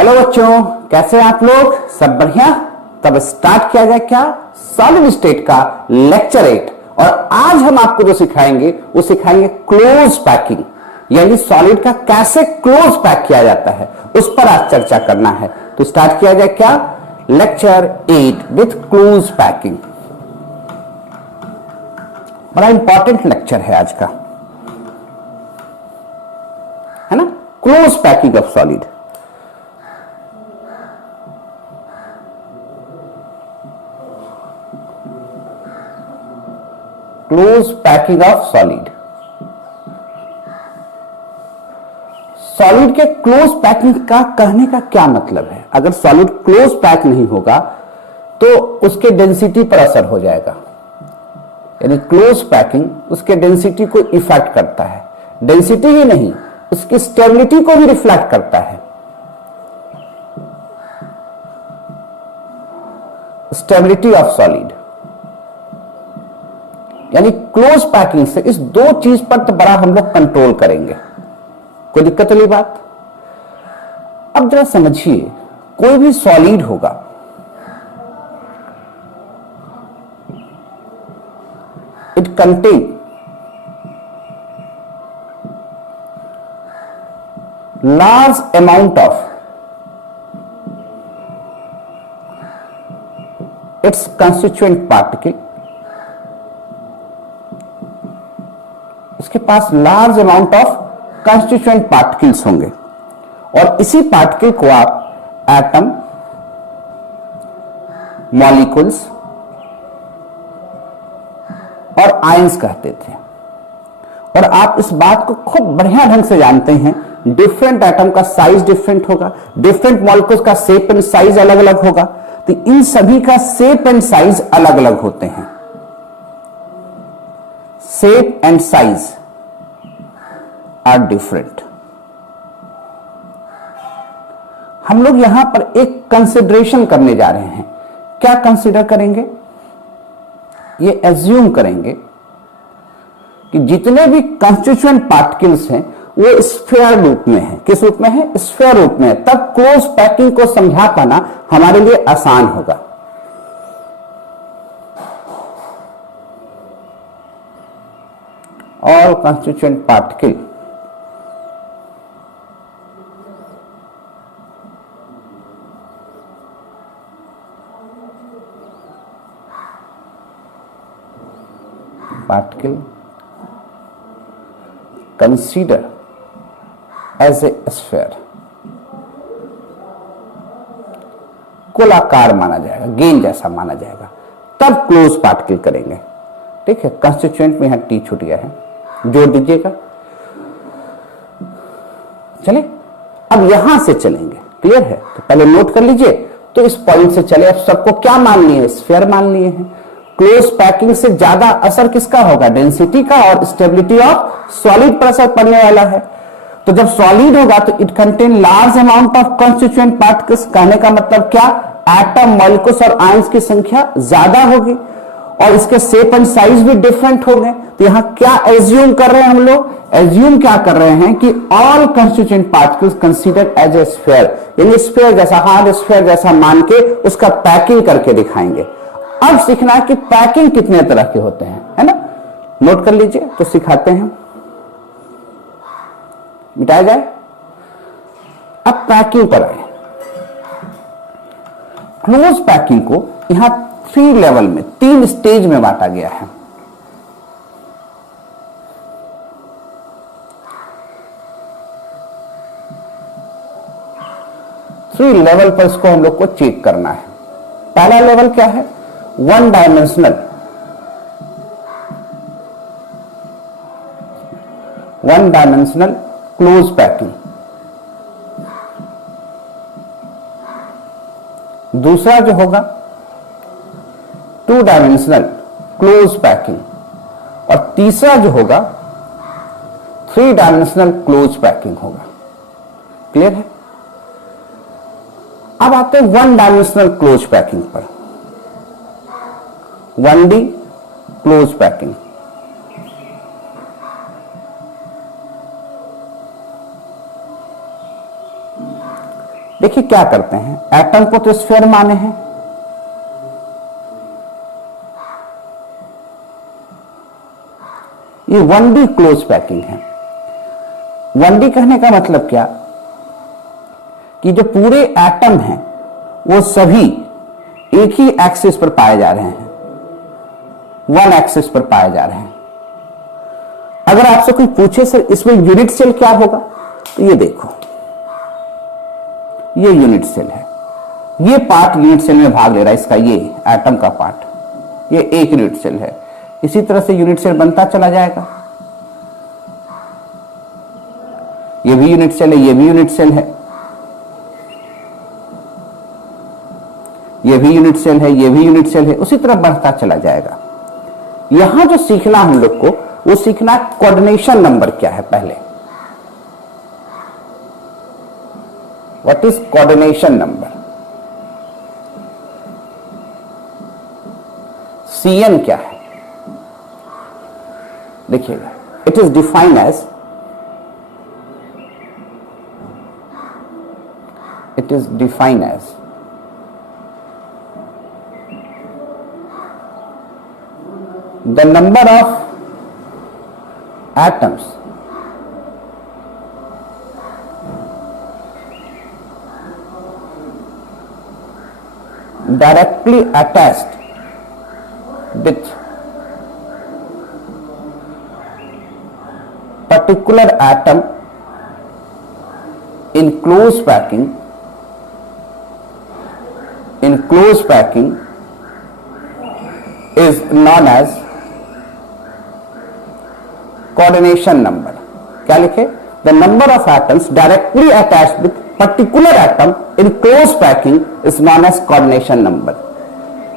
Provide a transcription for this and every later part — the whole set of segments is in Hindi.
हेलो बच्चों, कैसे हैं आप लोग? सब बढ़िया? तब स्टार्ट किया जाए क्या सॉलिड स्टेट का लेक्चर 8। और आज हम आपको जो सिखाएंगे वो सिखाएंगे क्लोज पैकिंग, यानी सॉलिड का कैसे क्लोज पैक किया जाता है, उस पर आज चर्चा करना है। तो स्टार्ट किया जाए क्या लेक्चर 8 विथ क्लोज पैकिंग। बड़ा इंपॉर्टेंट लेक्चर है आज का, है ना? Close packing of solid. Close packing of solid. Solid के क्लोज पैकिंग का कहने का क्या मतलब है? अगर सॉलिड क्लोज पैक नहीं होगा तो उसके डेंसिटी पर असर हो जाएगा, यानी क्लोज पैकिंग उसके डेंसिटी को इफेक्ट करता है। डेंसिटी ही नहीं, उसकी स्टेबिलिटी को भी रिफ्लेक्ट करता है। स्टेबिलिटी ऑफ सॉलिड, यानी क्लोज पैकिंग से इस दो चीज पर तो बड़ा हम लोग कंट्रोल करेंगे। कोई दिक्कत वाली बात? अब जरा समझिए, कोई भी सॉलिड होगा, it contain large amount of its constituent particle. इसके पास large amount of constituent particles होंगे और इसी पार्टिकल को आप एटम, मॉलिक्यूल्स और आयंस कहते थे। और आप इस बात को खूब बढ़िया ढंग से जानते हैं, डिफरेंट एटम का साइज डिफरेंट होगा, डिफरेंट मॉलिक्यूल्स का शेप एंड साइज अलग अलग होगा, तो इन सभी का शेप एंड साइज अलग अलग होते हैं। Shape and size are different. हम लोग यहां पर एक कंसिडरेशन करने जा रहे हैं। क्या कंसिडर करेंगे? ये एज्यूम करेंगे कि जितने भी कंस्टिट्यूएंट पार्टिकल्स हैं वो स्फीयर रूप में है। किस रूप में है? स्फीयर रूप में है। तब क्लोज पैकिंग को समझा पाना हमारे लिए आसान होगा। All constituent particle consider as a sphere, गोलाकार माना जाएगा, गेंद जैसा माना जाएगा, तब क्लोज पार्टिकल करेंगे। ठीक है, कंस्टिट्यूएंट में यहां टी छूट गया है, जोड़ दीजिएगा। चले, अब यहां से चलेंगे। क्लियर है? तो पहले नोट कर लीजिए। तो इस पॉइंट से चले। अब सबको क्या मान लिए? स्फीयर मान लिए हैं। क्लोज पैकिंग से ज्यादा असर किसका होगा? डेंसिटी का और स्टेबिलिटी ऑफ सॉलिड पर असर पड़ने वाला है। तो जब सॉलिड होगा तो it contain large amount of constituent particles. कहने का मतलब क्या? एटम, मॉलिक्यूल्स और आयंस की संख्या ज्यादा होगी और इसके शेप एंड साइज भी डिफरेंट होंगे। तो यहां क्या एज्यूम कर रहे हैं हम लोग? एज्यूम क्या कर रहे हैं कि all constituent particles considered as a sphere, यानी स्फीयर जैसा, हार्ड स्फीयर जैसा मान के उसका पैकिंग करके दिखाएंगे। अब सीखना है कि पैकिंग कितने तरह के होते हैं, है ना? नोट कर लीजिए तो सिखाते हैं। मिटाया जाए। अब पैकिंग पर आए। क्लोज पैकिंग को यहां 3 लेवल में, 3 स्टेज में बांटा गया है। थ्री लेवल पर इसको हम लोग को चेक करना है। पहला लेवल क्या है? One dimensional close packing. दूसरा जो होगा 2 डायमेंशनल क्लोज पैकिंग और तीसरा जो होगा 3 डायमेंशनल क्लोज पैकिंग होगा। क्लियर है? अब आते हैं 1 डायमेंशनल क्लोज पैकिंग पर। 1D close packing. देखिए क्या करते हैं, एटम को तो स्फीयर माने हैं, ये 1D क्लोज पैकिंग है। 1D कहने का मतलब क्या कि जो पूरे एटम हैं वो सभी एक ही एक्सिस पर पाए जा रहे हैं, वन एक्सिस पर पाए जा रहे हैं। अगर आपसे कोई पूछे सर इसमें यूनिट सेल क्या होगा, तो ये देखो, ये यूनिट सेल है, ये पार्ट यूनिट सेल में भाग ले रहा है, इसका ये एटम का पार्ट, ये एक यूनिट सेल है। इसी तरह से यूनिट सेल बनता चला जाएगा, ये भी यूनिट सेल है, ये भी यूनिट सेल है, ये भी यूनिट सेल है, ये भी यूनिट सेल है, उसी तरह बढ़ता चला जाएगा। यहां जो सीखना हम लोग को, वो सीखना कोऑर्डिनेशन नंबर क्या है पहले। What is coordination number? CN क्या है? देखिएगा, it is defined as, it is defined as the number of atoms directly attached with particular atom in close packing is known as coordination number। क्या लिखे? The number of atoms directly attached with particular atom in close packing is known as coordination number।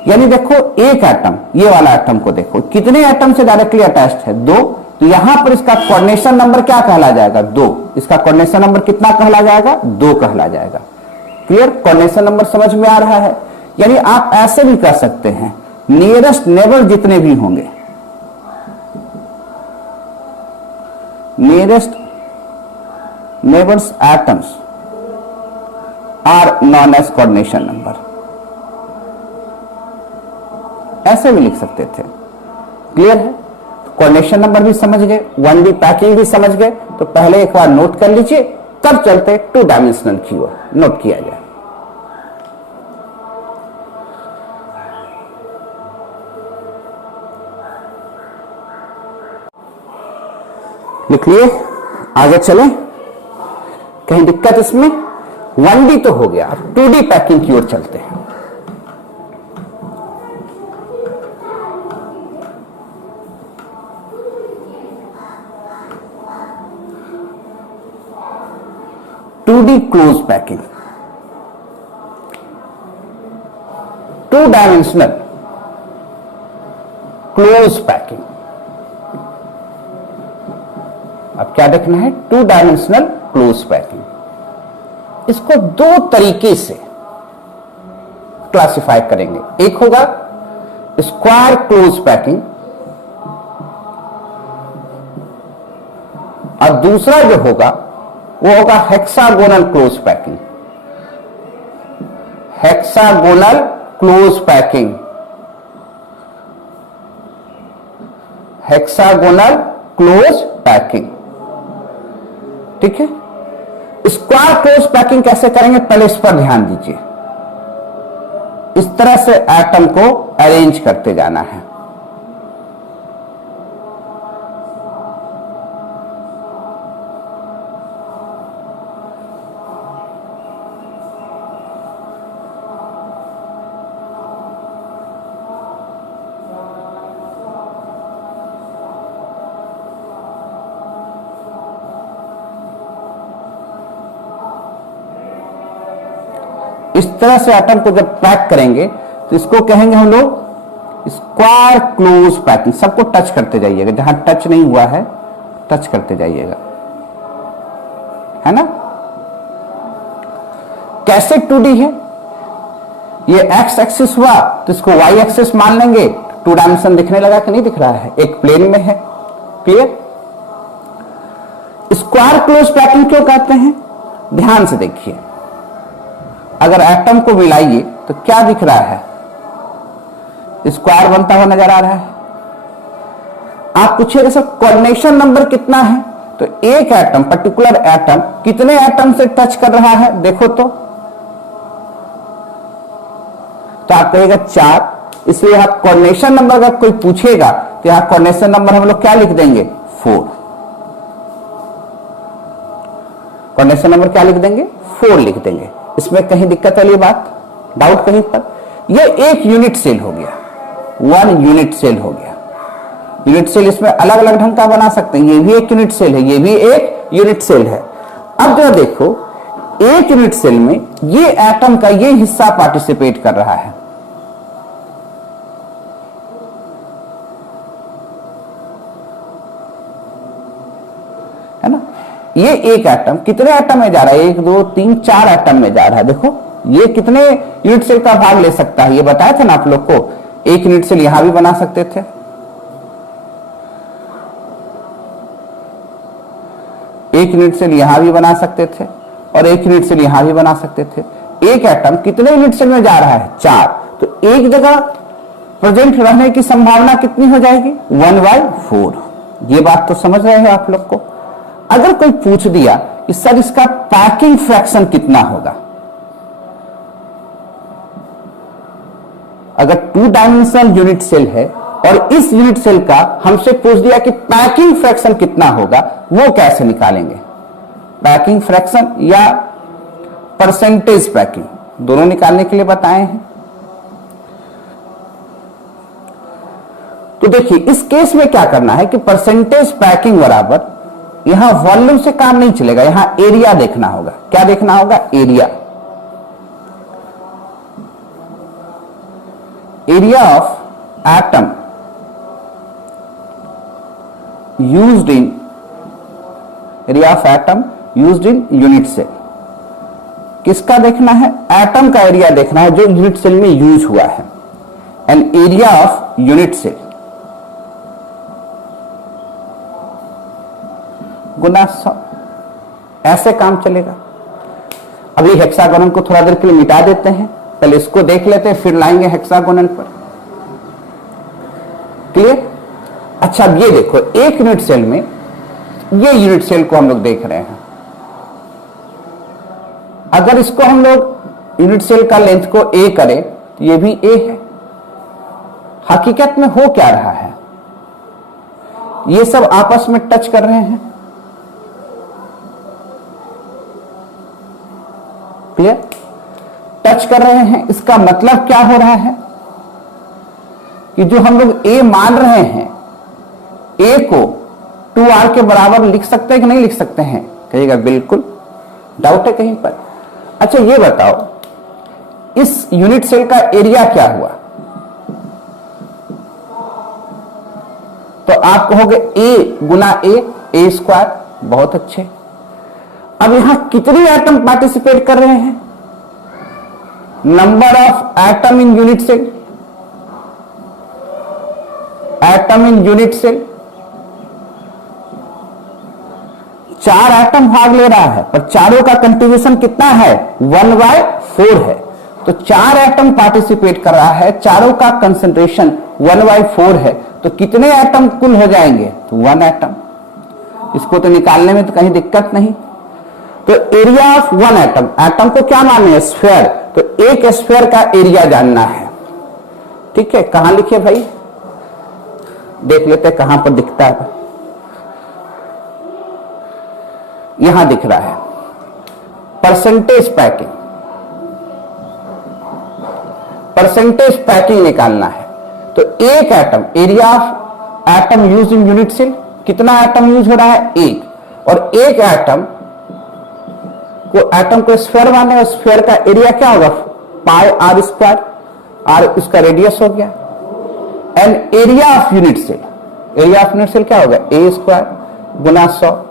यानी देखो, एक एटम, ये वाला एटम को देखो, कितने एटम से डायरेक्टली अटैच्ड है? 2। तो यहां पर इसका कोऑर्डिनेशन नंबर क्या कहला जाएगा? 2। इसका कोऑर्डिनेशन नंबर कितना कहला जाएगा? 2 कहला जाएगा। क्लियर? कोऑर्डिनेशन नंबर समझ में आ रहा है? यानी आप ऐसे भी कर सकते हैं, नियरेस्ट नेबर जितने भी होंगे, nearest neighbours atoms are known as coordination number, ऐसे भी लिख सकते थे। क्लियर है? कोऑर्डिनेशन नंबर भी समझ गए, 1D पैकिंग भी समझ गए, तो पहले एक बार नोट कर लीजिए, तब चलते 2 डायमेंशनल की ओर। नोट किया जाए, लिख लिए, आगे चलें। कहीं दिक्कत इसमें? 1D तो हो गया, 2D पैकिंग की ओर चलते हैं। Close packing, 2 dimensional close packing. अब क्या देखना है? 2 डायमेंशनल क्लोज पैकिंग। इसको 2 तरीके से क्लासिफाई करेंगे। एक होगा स्क्वायर क्लोज पैकिंग, और दूसरा जो होगा वो होगा hexagonal close packing. Hexagonal close packing, hexagonal close packing. ठीक है? स्क्वायर क्लोज पैकिंग कैसे करेंगे, पहले इस पर ध्यान दीजिए। इस तरह से एटम को अरेंज करते जाना है। इस तरह से एटम को जब पैक करेंगे तो इसको कहेंगे हम लोग स्क्वायर क्लोज पैकिंग। सबको टच करते जाइएगा, जहां टच नहीं हुआ है टच करते जाइएगा, है ना? कैसे 2D है? ये एक्स एक्सिस हुआ तो इसको वाई एक्सिस मान लेंगे। 2 डायमेंशन दिखने लगा कि नहीं दिख रहा है? एक प्लेन में है। क्लियर? स्क्वायर क्लोज पैकिंग क्यों कहते हैं? ध्यान से देखिए, अगर एटम को मिलाइए तो क्या दिख रहा है, स्क्वायर बनता हुआ नजर आ रहा है। आप पूछिएगा सर कोऑर्डिनेशन नंबर कितना है, तो एक एटम, पर्टिकुलर एटम कितने एटम से टच कर रहा है, देखो तो आप कहेगा 4। इसलिए यहां कोऑर्डिनेशन नंबर अगर कोई पूछेगा तो यहां कोऑर्डिनेशन नंबर हम लोग क्या लिख देंगे, 4। कोऑर्डिनेशन नंबर क्या लिख देंगे, 4 लिख देंगे। इसमें कहीं दिक्कत वाली बात, डाउट कहीं पर? ये एक यूनिट सेल हो गया, 1 यूनिट सेल हो गया। यूनिट सेल इसमें अलग अलग ढंग का बना सकते हैं, ये भी एक यूनिट सेल है, ये भी एक यूनिट सेल है। अब जो देखो एक यूनिट सेल में ये एटम का ये हिस्सा पार्टिसिपेट कर रहा है, है ना। ये एक एटम कितने एटम में जा रहा है, 1 2 3 4 एटम में जा रहा है। देखो ये कितने यूनिट सेल का भाग ले सकता है, ये बताया था ना आप लोग को। एक यूनिट सेल यहां भी बना सकते थे, एक यूनिट सेल यहां भी बना सकते थे, और एक यूनिट सेल यहां भी बना सकते थे। एक एटम कितने यूनिट सेल में जा रहा है, 4। तो एक जगह प्रेजेंट रहने की संभावना कितनी हो जाएगी, 1/4। ये बात तो समझ रहे हो आप लोग को। अगर कोई पूछ दिया कि सर इसका पैकिंग फ्रैक्शन कितना होगा, अगर 2 डायमेंशनल यूनिट सेल है और इस यूनिट सेल का हमसे पूछ दिया कि पैकिंग फ्रैक्शन कितना होगा, वो कैसे निकालेंगे, पैकिंग फ्रैक्शन या परसेंटेज पैकिंग, दोनों निकालने के लिए बताए हैं। तो देखिए इस केस में क्या करना है कि परसेंटेज पैकिंग बराबर, यहां वॉल्यूम से काम नहीं चलेगा, यहां एरिया देखना होगा। क्या देखना होगा, area. Area of atom used in, area of atom used in unit cell. किसका देखना है, एटम का एरिया देखना है जो यूनिट सेल में यूज हुआ है। And area of unit cell गुना 100, ऐसे काम चलेगा। अभी हेक्सागोनल को थोड़ा देर के लिए मिटा देते हैं, पहले इसको देख लेते हैं, फिर लाएंगे हेक्सागोनल पर। क्लियर? अच्छा अब ये देखो, एक यूनिट सेल में, ये यूनिट सेल को हम लोग देख रहे हैं। अगर इसको हम लोग यूनिट सेल का लेंथ को ए करें तो ये भी ए है। हकीकत में हो क्या रहा है, ये सब आपस में टच कर रहे हैं। क्लियर? टच कर रहे हैं, इसका मतलब क्या हो रहा है कि जो हम लोग ए मान रहे हैं, ए को 2r के बराबर लिख सकते हैं कि नहीं लिख सकते हैं, कहिएगा बिल्कुल। डाउट है कहीं पर? अच्छा ये बताओ इस यूनिट सेल का एरिया क्या हुआ, तो आप कहोगे ए गुना ए स्क्वायर। बहुत अच्छे। अब यहां कितने एटम पार्टिसिपेट कर रहे हैं, number of atom in unit cell, atom in unit cell. 4 atom भाग ले रहा है, पर चारों का कंट्रीब्यूशन कितना है, 1/4 है। तो 4 एटम पार्टिसिपेट कर रहा है, चारों का कंसेंट्रेशन 1/4 है। तो कितने एटम कुल हो जाएंगे, तो 1 एटम। इसको तो निकालने में तो कहीं दिक्कत नहीं। तो एरिया ऑफ 1 एटम, एटम को क्या माने हैं, स्फीयर। तो एक स्फीयर का एरिया जानना है। ठीक है, कहां लिखे भाई, देख लेते हैं कहां पर दिखता है। यहां दिख रहा है परसेंटेज पैकिंग। परसेंटेज पैकिंग निकालना है। तो एक atom, area of atom use in unit cell, कितना एटम यूज हो रहा है, 1। और एक एटम को स्फीयर माने, और स्फीयर का एरिया क्या होगा, पाई आर स्क्वायर, आर उसका रेडियस हो गया। And area of unit cell, area of unit cell क्या होगा, ए स्क्वायर गुना 100।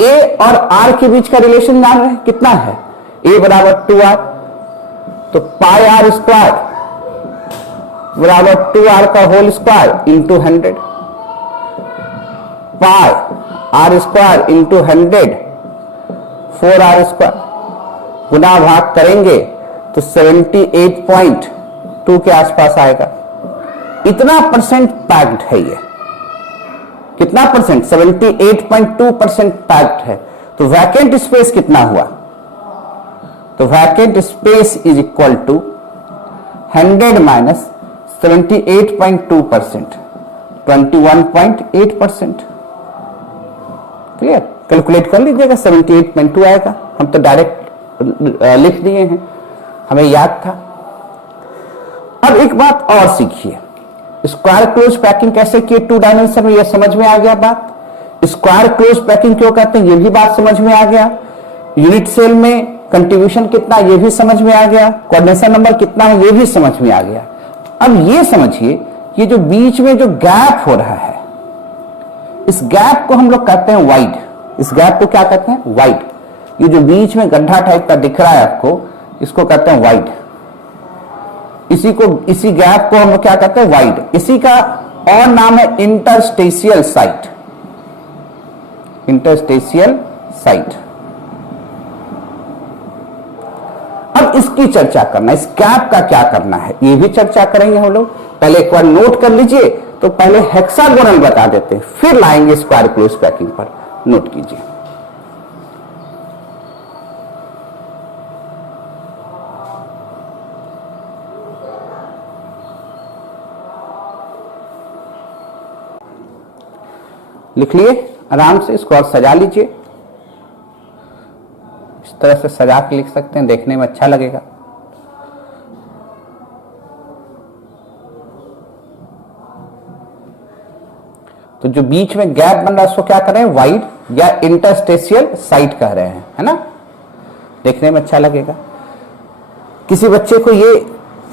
ए और आर के बीच का रिलेशन जान रहे हैं कितना है, ए बराबर 2r। तो पाई आर स्क्वायर बराबर 2r का whole square into 100, pi are square into 100, 4r square. गुना भाग करेंगे तो 78.2 के आसपास आएगा। इतना परसेंट पैक्ड है ये। कितना परसेंट? 78.2% पैक्ड है। तो वैकेंट स्पेस कितना हुआ? तो vacant space is equal to 100 minus 78.2%, 21.8%। Clear? Calculate कर लीजिएगा, 78.2 आएगा। हम तो डायरेक्ट लिख दिए हैं, हमें याद था। अब एक बात और सीखिए, स्क्वायर क्लोज पैकिंग कैसे किए 2 डायमेंशन में, यह समझ में आ गया बात। स्क्वायर क्लोज पैकिंग क्यों कहते हैं, यह भी बात समझ में आ गया। यूनिट सेल में कंट्रीब्यूशन कितना, यह भी समझ में आ गया। कोऑर्डिनेशन नंबर कितना है, यह भी समझ में आ गया। अब यह समझिए, ये जो बीच में जो गैप हो रहा है, इस गैप को हम लोग कहते हैं वाइड। इस गैप को क्या कहते हैं? वाइड। ये जो बीच में गड्ढा टाइप का दिख रहा है आपको, इसको कहते हैं वाइड। इसी गैप को हम लोग क्या कहते हैं? वाइड। इसी का और नाम है इंटरस्टेशियल साइट। Interstitial site. अब इसकी चर्चा करना, इस गैप का क्या करना है, ये भी चर्चा करेंगे हम लोग। पहले एक बार नोट कर लीजिए, तो पहले हेक्सागोनल बता देते हैं, फिर लाएंगे स्क्वायर क्लोज पैकिंग पर। नोट कीजिए। लिख लिए आराम से, इसको और सजा लीजिए। इस तरह से सजा के लिख सकते हैं, देखने में अच्छा लगेगा। तो जो बीच में गैप बन रहा है उसको क्या कर रहे हैं? वाइड या इंटरस्टेशियल साइट कह रहे हैं, है ना? देखने में अच्छा लगेगा। किसी बच्चे को ये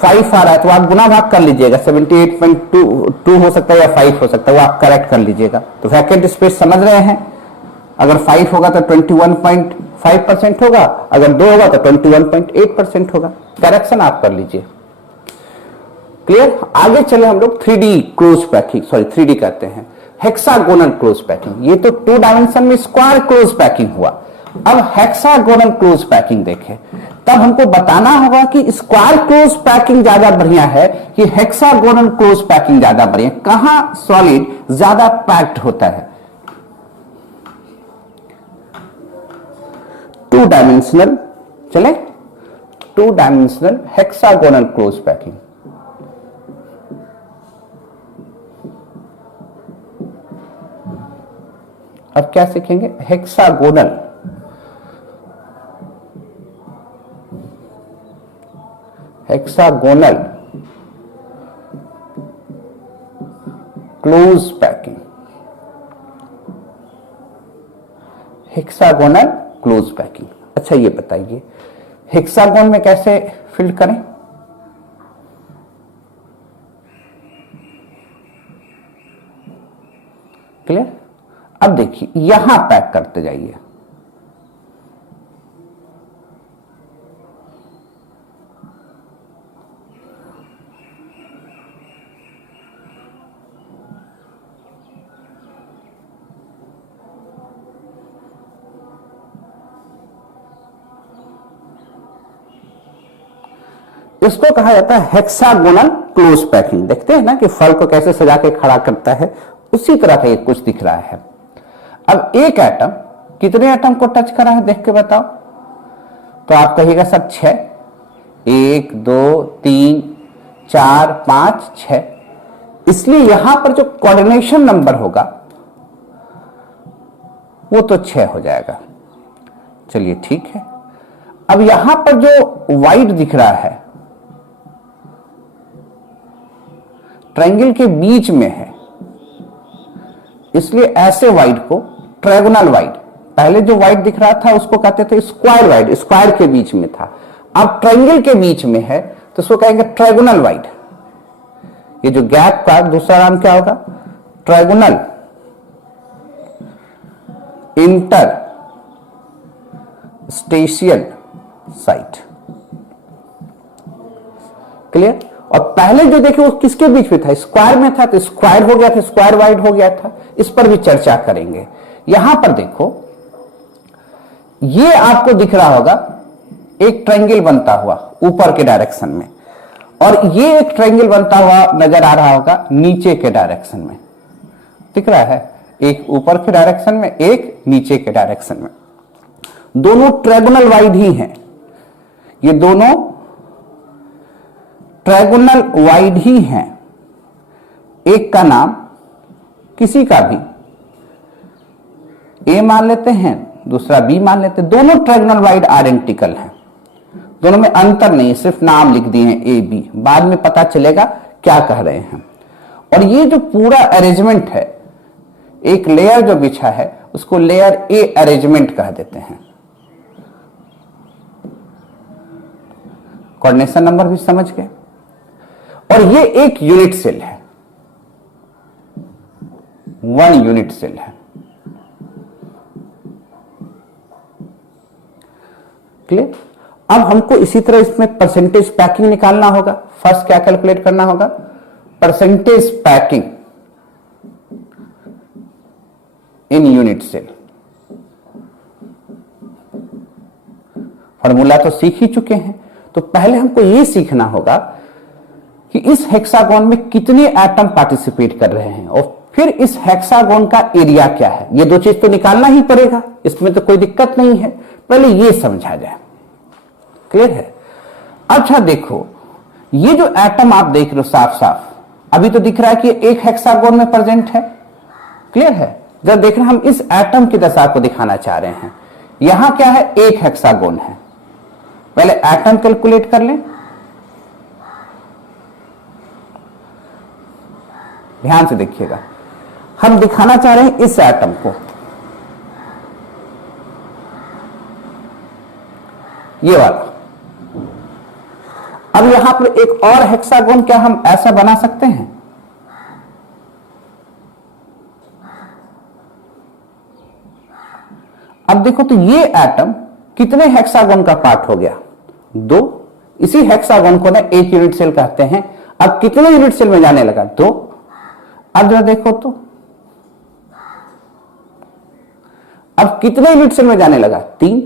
5 आ रहा है तो आप गुना भाग कर लीजिएगा, 78.2 हो सकता है या 5 हो सकता है, वो आप करेक्ट कर लीजिएगा। तो वैकेंट स्पेस समझ रहे हैं, अगर 5 होगा तो 21.5% होगा, अगर 2 होगा तो 21.8% होगा। करेक्शन आप कर लीजिए। क्लियर? आगे चले हम लोग 3D close packing, sorry 3D कहते हैं, हेक्सागोनल क्लोज पैकिंग। ये तो 2 डायमेंशन में स्क्वायर क्लोज पैकिंग हुआ। अब हेक्सागोनल क्लोज पैकिंग देखें, तब हमको बताना होगा कि स्क्वायर क्लोज पैकिंग ज्यादा बढ़िया है कि हेक्सागोनल क्लोज पैकिंग ज्यादा बढ़िया। कहां सॉलिड ज्यादा पैक्ड होता है? 2 डायमेंशनल, चले 2 डायमेंशनल हेक्सागोनल क्लोज पैकिंग। अब क्या सीखेंगे? Hexagonal close packing. Hexagonal close packing. अच्छा ये बताइए, हेक्सागोन में कैसे फिल्ड करें? क्लियर? अब देखिए, यहां पैक करते जाइए। इसको कहा जाता है हेक्सागोनल क्लोज पैकिंग। देखते हैं ना कि फल को कैसे सजा के खड़ा करता है, उसी तरह का ये कुछ दिख रहा है। अब एक एटम कितने एटम को टच करा है देख के बताओ। तो आप कहिएगा सर 6, 1 2 3 4 5 6। इसलिए यहां पर जो कोऑर्डिनेशन नंबर होगा वो तो 6 हो जाएगा। चलिए ठीक है। अब यहां पर जो वाइड दिख रहा है ट्रायंगल के बीच में है, इसलिए ऐसे वाइड को ट्रायगोनल वाइड, पहले जो वाइड दिख रहा था उसको कहते थे स्क्वायर वाइड, स्क्वायर के बीच में था। अब ट्रायंगल के बीच में है तो उसको कहेंगे ट्रायगोनल वाइड। ये जो गैप का दूसरा नाम क्या होगा? Trigonal interstitial site. Clear? और पहले जो देखे वो किसके बीच में था? स्क्वायर में था, तो स्क्वायर हो गया था, स्क्वायर वाइड हो गया था। इस पर भी चर्चा करेंगे। यहां पर देखो, ये आपको दिख रहा होगा एक ट्रायंगल बनता हुआ ऊपर के डायरेक्शन में, और ये एक ट्रायंगल बनता हुआ नजर आ रहा होगा नीचे के डायरेक्शन में। दिख रहा है, एक ऊपर के डायरेक्शन में, एक नीचे के डायरेक्शन में। दोनों ट्रायगोनल वाइड ही हैं, ये दोनों ट्रायगोनल वाइड ही हैं। एक का नाम किसी का भी ए मान लेते हैं, दूसरा बी मान लेते हैं। दोनों ट्रायगोनल वाइड आइडेंटिकल हैं, दोनों में अंतर नहीं, सिर्फ नाम लिख दिए हैं ए बी, बाद में पता चलेगा क्या कह रहे हैं। और ये जो पूरा अरेंजमेंट है, एक लेयर जो बिछा है उसको लेयर ए अरेंजमेंट कह देते हैं। कोऑर्डिनेशन नंबर भी समझ गए। और ये एक यूनिट सेल है, 1 यूनिट सेल है। क्लियर? अब हमको इसी तरह इसमें परसेंटेज पैकिंग निकालना होगा। फर्स्ट क्या कैलकुलेट करना होगा? Percentage packing in unit cell. Formula तो सीख ही चुके हैं, तो पहले हमको यह सीखना होगा कि इस हेक्सागोन में कितने एटम पार्टिसिपेट कर रहे हैं, और फिर इस हेक्सागोन का एरिया क्या है। ये दो चीज तो निकालना ही पड़ेगा, इसमें तो कोई दिक्कत नहीं है, पहले ये समझा जाए। क्लियर है? अच्छा देखो, ये जो एटम आप देख रहे हो साफ साफ, अभी तो दिख रहा है कि एक हेक्सागोन में प्रेजेंट है। क्लियर है? जब देख रहे हैं हम इस एटम की दशा को दिखाना चाह रहे हैं। यहां क्या है? एक हेक्सागोन है। पहले एटम कैलकुलेट कर लें, ध्यान से देखिएगा। हम दिखाना चाह रहे हैं इस एटम को, ये वाला। अब यहां पर एक और हेक्सागोन क्या हम ऐसा बना सकते हैं? अब देखो तो ये एटम कितने हेक्सागोन का पार्ट हो गया? 2। इसी हेक्सागोन को ना एक यूनिट सेल कहते हैं। अब कितने यूनिट सेल में जाने लगा? 2। अब जरा देखो तो, अब कितने यूनिट सेल में जाने लगा? 3।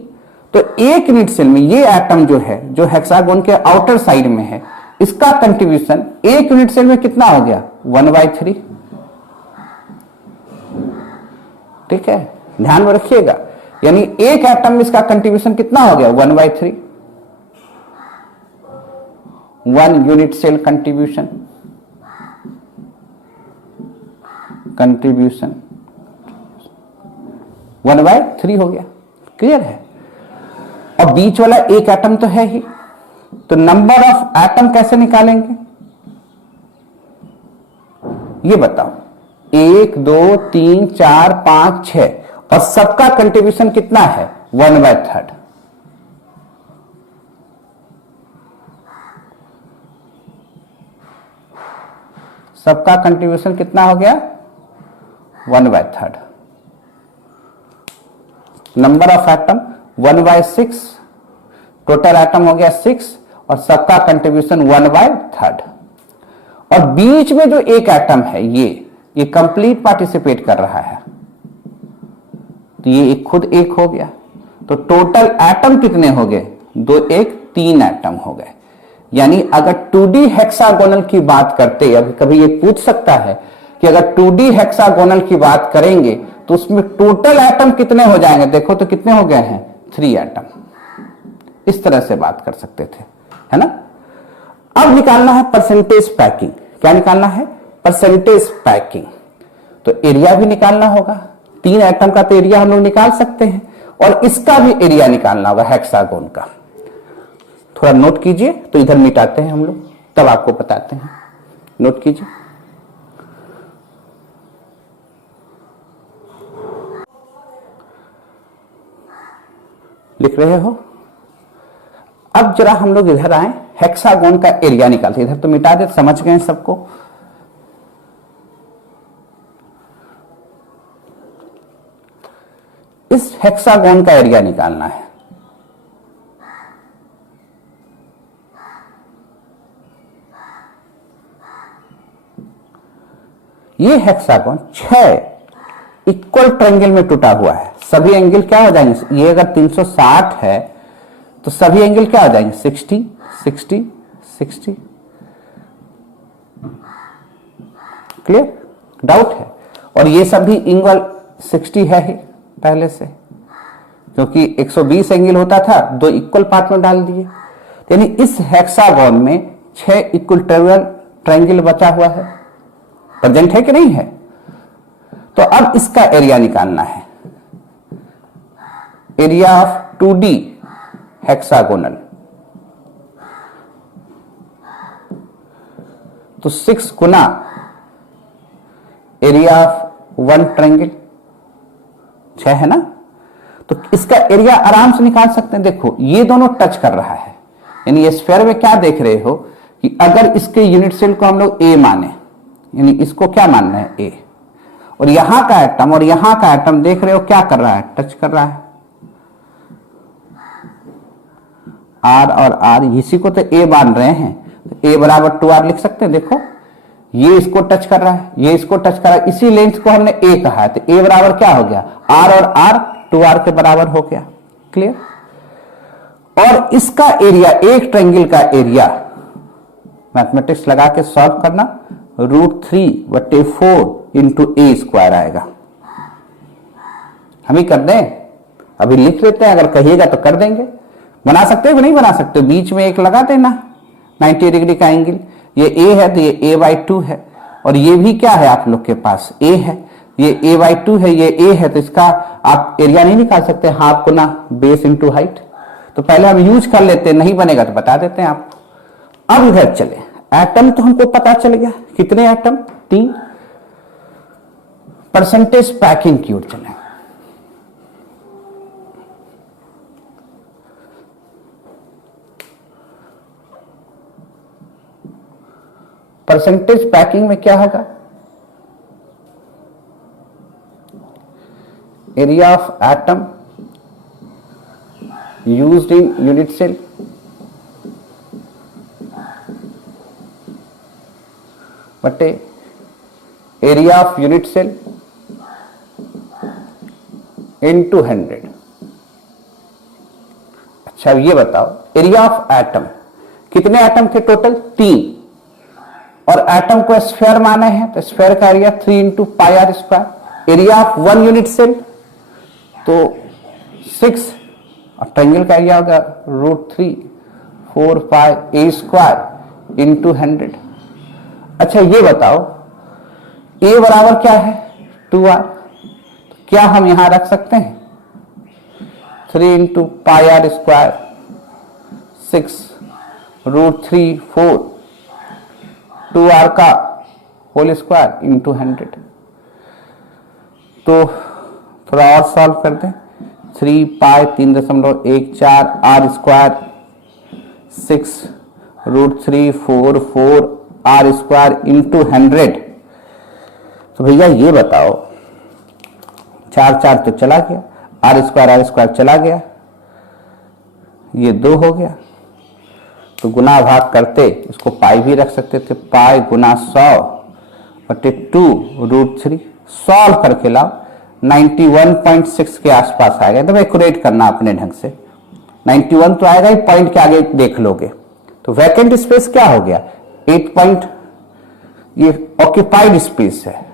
तो एक यूनिट सेल में ये एटम जो है, जो हेक्सागोन के आउटर साइड में है, इसका कंट्रीब्यूशन एक यूनिट सेल में कितना हो गया? 1/3। ठीक है, ध्यान में रखिएगा। यानी एक एटम में इसका कंट्रीब्यूशन कितना हो गया? 1/3। 1 यूनिट सेल कंट्रीब्यूशन 1/3 हो गया। क्लियर है? और बीच वाला एक एटम तो है ही, तो नंबर ऑफ एटम कैसे निकालेंगे ये बताओ। 1 2 3 4 5 6, और सबका कंट्रीब्यूशन कितना है? 1/3। सबका कंट्रीब्यूशन कितना हो गया? 1/3। Number of atom 1/6, total atom हो गया 6, और सबका कंट्रीब्यूशन 1/3। और बीच में जो एक एटम है ये कंप्लीट पार्टिसिपेट कर रहा है, तो ये खुद एक हो गया। तो टोटल एटम कितने हो गए? 2 1 3 एटम हो गए। यानी अगर 2D हेक्सागोनल की बात करते, अभी कभी ये पूछ सकता है कि अगर 2D हेक्सागोनल की बात करेंगे तो उसमें टोटल एटम कितने हो जाएंगे? देखो तो कितने हो गए हैं? 3 एटम। इस तरह से बात कर सकते थे, है ना? अब निकालना है परसेंटेज पैकिंग। क्या निकालना है? Percentage packing. तो एरिया भी निकालना होगा। 3 एटम का तो एरिया हम लोग निकाल सकते हैं, और इसका भी एरिया निकालना होगा हेक्सागोन का। थोड़ा नोट कीजिए, तो इधर मिटाते हैं हम लोग, तब आपको बताते हैं। नोट कीजिए। लिख रहे हो? अब जरा हम लोग इधर आए, हेक्सागोन का एरिया निकालते। इधर तो मिटा दे, समझ गए सबको। इस हेक्सागोन का एरिया निकालना है। ये हेक्सागोन 6 इक्वल ट्रायंगल में टूटा हुआ है। सभी एंगल क्या हो जाएंगे? ये अगर 360 है तो सभी एंगल क्या हो जाएंगे 60 60 60। क्लियर? डाउट है? और ये सभी एंगल 60 है ही पहले से, क्योंकि 120 एंगल होता था, दो इक्वल पार्ट में डाल दिए। यानी इस हेक्सागोन में 6 इक्वल ट्रायंगल बचा हुआ है। प्रेजेंट है कि नहीं है? तो अब इसका एरिया निकालना है, एरिया ऑफ 2D हेक्सागोनल। तो 6 गुना एरिया ऑफ 1 ट्रायंगल 6 है ना। तो इसका एरिया आराम से निकाल सकते हैं। देखो ये दोनों टच कर रहा है, यानी ये स्फीयर में क्या देख रहे हो कि अगर इसके यूनिट सेल को हम लोग ए माने, यानी इसको क्या मानना है ए, और यहां का एटम और यहां का एटम देख रहे हो क्या कर रहा है, टच कर रहा है। आर और आर, इसी को तो ए मान रहे हैं, तो ए बराबर 2r लिख सकते हैं। देखो ये इसको टच कर रहा है, ये इसको टच कर रहा है, इसी लेंथ को हमने ए कहा है, तो ए बराबर क्या हो गया, आर और आर 2r के बराबर हो गया। क्लियर? और इसका एरिया, एक ट्रायंगल का एरिया मैथमेटिक्स लगा के सॉल्व करना, √3/4 इंटू ए स्क्वायर आएगा। हम ही कर दें, अभी लिख लेते हैं, अगर कहिएगा तो कर देंगे। बना सकते हो कि नहीं बना सकते हो? बीच में एक लगा देना 90 डिग्री का एंगल। ये ए है तो ये a/2 है, और ये भी क्या है आप लोग के पास a है, ये a/2 है, ये a है, तो इसका आप एरिया नहीं निकाल सकते, हाफ गुना बेस इंटू हाइट। तो पहले हम यूज कर लेते हैं, नहीं बनेगा तो बता देते हैं आपको। अब इधर चले, एटम तो हमको पता चल गया, कितने एटम, 3। परसेंटेज पैकिंग की ओर चले। परसेंटेज पैकिंग में क्या होगा, area of atom used in unit cell बटे area of unit cell into 100। अच्छा ये बताओ, एरिया ऑफ एटम, कितने एटम थे टोटल, 3, और एटम को स्फीयर माने हैं, तो स्फीयर का area 3 into pi are square. Area of 1 unit cell तो 6, और ट्रायंगल का एरिया होगा √3/4 पाई ए स्क्वायर इंटू 100। अच्छा ये बताओ, ए बराबर क्या है, 2r, तो क्या हम यहां रख सकते हैं 3 into pi are square 6 √3/4 2r का होल स्क्वायर इंटू 100। तो थोड़ा और सॉल्व कर दें, 3 pi 3.14 R square 6 √3/4 R square into 100। तो भैया ये बताओ, 4 तो चला गया, आर स्क्वायर चला गया, ये 2 हो गया, तो गुना भाग करते इसको पाई भी रख सकते थे, पाई गुना 100/2 √3। सॉल्व करके लाओ, 91.6 के आसपास आएगा। एकदम एक्यूरेट करना अपने ढंग से, 91 तो आएगा ही, पॉइंट के आगे देख लोगे। तो वैकेंट स्पेस क्या हो गया, 8 पॉइंट, ये ऑक्यूपाइड स्पेस है,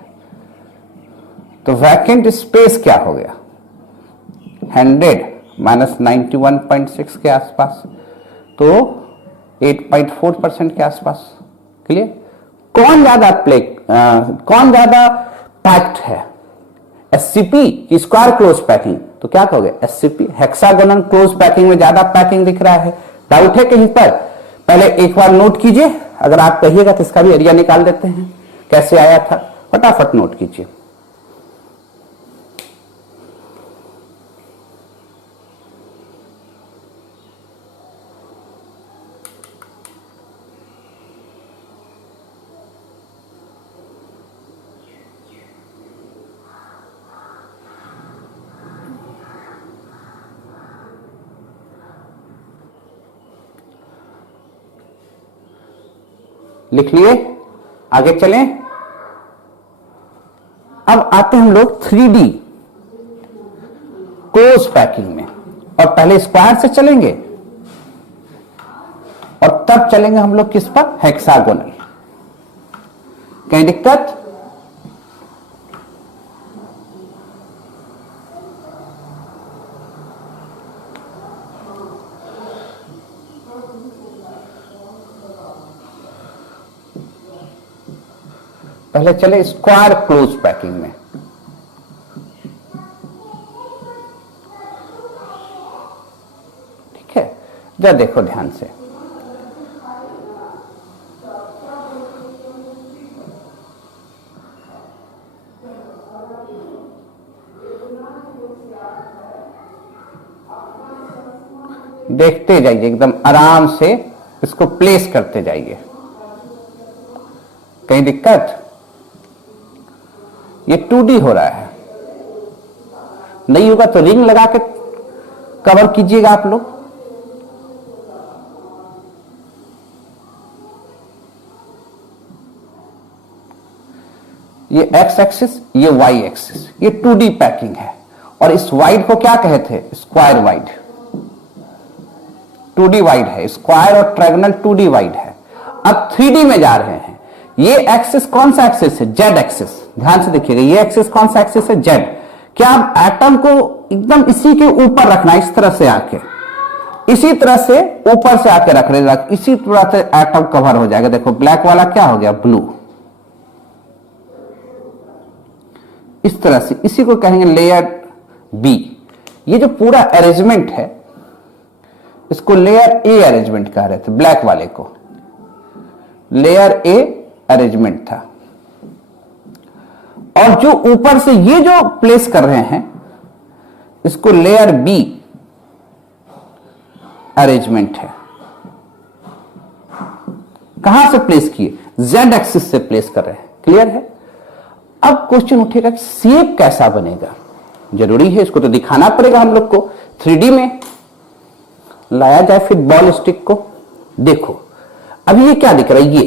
तो वैकेंट स्पेस क्या हो गया 100 माइनस 91.6 के आसपास, तो 8.4% के आसपास। क्लियर? कौन ज्यादा कौन ज्यादा पैक्ड है, एससीपी की स्क्वायर क्लोज पैकिंग? तो क्या कहोगे, एससीपी, हेक्सागोनल क्लोज पैकिंग में ज्यादा पैकिंग दिख रहा है। डाउट है कहीं पर? पहले एक बार नोट कीजिए, अगर आप कहिएगा तो इसका भी एरिया निकाल देते हैं, कैसे आया था फटाफट नोट कीजिए। लिख लिए, आगे चलें। अब आते हम लोग 3D क्लोज पैकिंग में, और पहले स्क्वायर से चलेंगे तब चलेंगे हम लोग किस पर, हेक्सागोनल। कहीं दिक्कत? पहले चले स्क्वायर क्लोज पैकिंग में। ठीक है, जरा देखो ध्यान से। देखते जाइए, एकदम आराम से इसको प्लेस करते जाइए। कहीं दिक्कत? ये 2D हो रहा है, नहीं होगा तो रिंग लगा के कवर कीजिएगा आप लोग। ये एक्स एक्सिस, ये वाई एक्सिस, ये 2D पैकिंग है। और इस वाइड को क्या कहे थे, स्क्वायर वाइड। 2D वाइड है, स्क्वायर और ट्रायंगल 2D वाइड है। अब 3D में जा रहे हैं। ये एक्सिस कौन सा एक्सिस है, जेड एक्सिस। ध्यान से देखिएगा, ये एक्सिस कौन सा एक्सिस है, जेड। क्या आप एटम को एकदम इसी के ऊपर रखना, इस तरह से आके, इसी तरह से ऊपर से आके रख रहे, इसी तरह से एटम कवर हो जाएगा। देखो ब्लैक वाला क्या हो गया, ब्लू। इस तरह से, इसी को कहेंगे लेयर बी। ये जो पूरा अरेंजमेंट है, इसको लेयर ए अरेंजमेंट कह रहे थे, ब्लैक वाले को लेयर ए अरेंजमेंट था। और जो ऊपर से ये जो प्लेस कर रहे हैं, इसको लेयर बी अरेंजमेंट है। कहां से प्लेस किए, जेड एक्सिस से प्लेस कर रहे हैं। क्लियर है? अब क्वेश्चन उठेगा कि शेप कैसा बनेगा। जरूरी है, इसको तो दिखाना पड़ेगा हम लोग को। 3D में लाया जाए फिर बॉल स्टिक को। देखो अभी ये क्या दिख रहा है,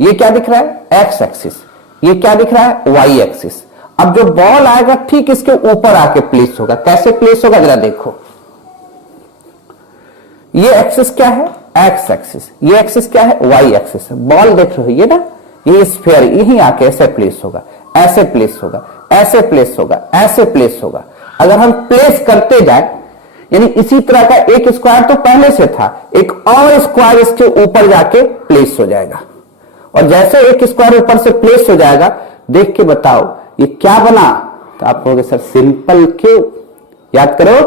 ये क्या दिख रहा है, एक्स एक्सिस। ये क्या दिख रहा है, वाई एक्सिस। अब जो बॉल आएगा ठीक इसके ऊपर आके प्लेस होगा। कैसे प्लेस होगा जरा देखो। ये एक्सिस क्या है, एक्स एक्सिस। ये एक्सिस क्या है, वाई एक्सिस। बॉल देख रहे हो ये ना, ये स्फीयर यहीं आके ऐसे प्लेस होगा, ऐसे प्लेस होगा, ऐसे प्लेस होगा, ऐसे प्लेस होगा। अगर हम प्लेस करते जाए, यानी इसी तरह का एक स्क्वायर तो पहले से था, एक और स्क्वायर इसके ऊपर जाके प्लेस हो जाएगा। और जैसे एक स्क्वायर ऊपर से प्लेस हो जाएगा, देख के बताओ ये क्या बना। तो आप कहोगे सर सिंपल क्यूब। याद करो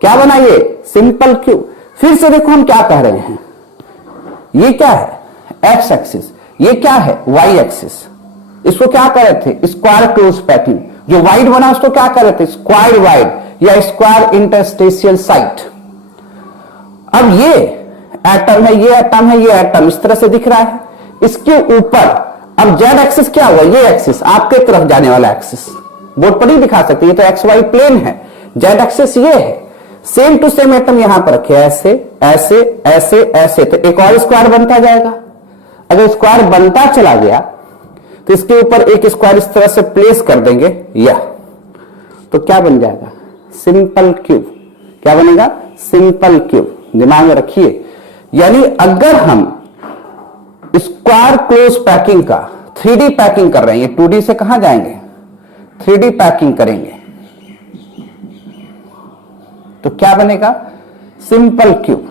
क्या बना, ये सिंपल क्यूब। फिर से देखो हम क्या कह रहे हैं, ये क्या है, एक्स एक्सिस। ये क्या है, वाई एक्सिस। इसको क्या कह रहे थे, स्क्वायर क्लोज पैकिंग। जो वाइड बना उसको क्या कह रहे थे, स्क्वायर वाइड या स्क्वायर इंटरस्टेशियल साइट। अब ये एटम है, ये एटम है, ये एटम इस तरह से दिख रहा है। इसके ऊपर अब जेड एक्सिस क्या हुआ, ये एक्सिस आपके तरफ जाने वाला एक्सिस। बोर्ड पर ही दिखा सकते, ये तो एक्स वाई प्लेन है, जेड एक्सिस ये है। सेम टू सेम एटम यहां पर रखे, ऐसे ऐसे ऐसे ऐसे, तो एक और स्क्वायर बनता जाएगा। अगर स्क्वायर बनता चला गया तो इसके ऊपर एक स्क्वायर इस तरह से प्लेस कर देंगे, यह तो क्या बन जाएगा, सिंपल क्यूब। क्या बनेगा, सिंपल क्यूब। दिमाग में रखिए। यानी अगर हम स्क्वायर क्लोज पैकिंग का 3D पैकिंग कर रहे हैं, ये 2D से कहां जाएंगे, 3D पैकिंग करेंगे, तो क्या बनेगा, सिंपल क्यूब।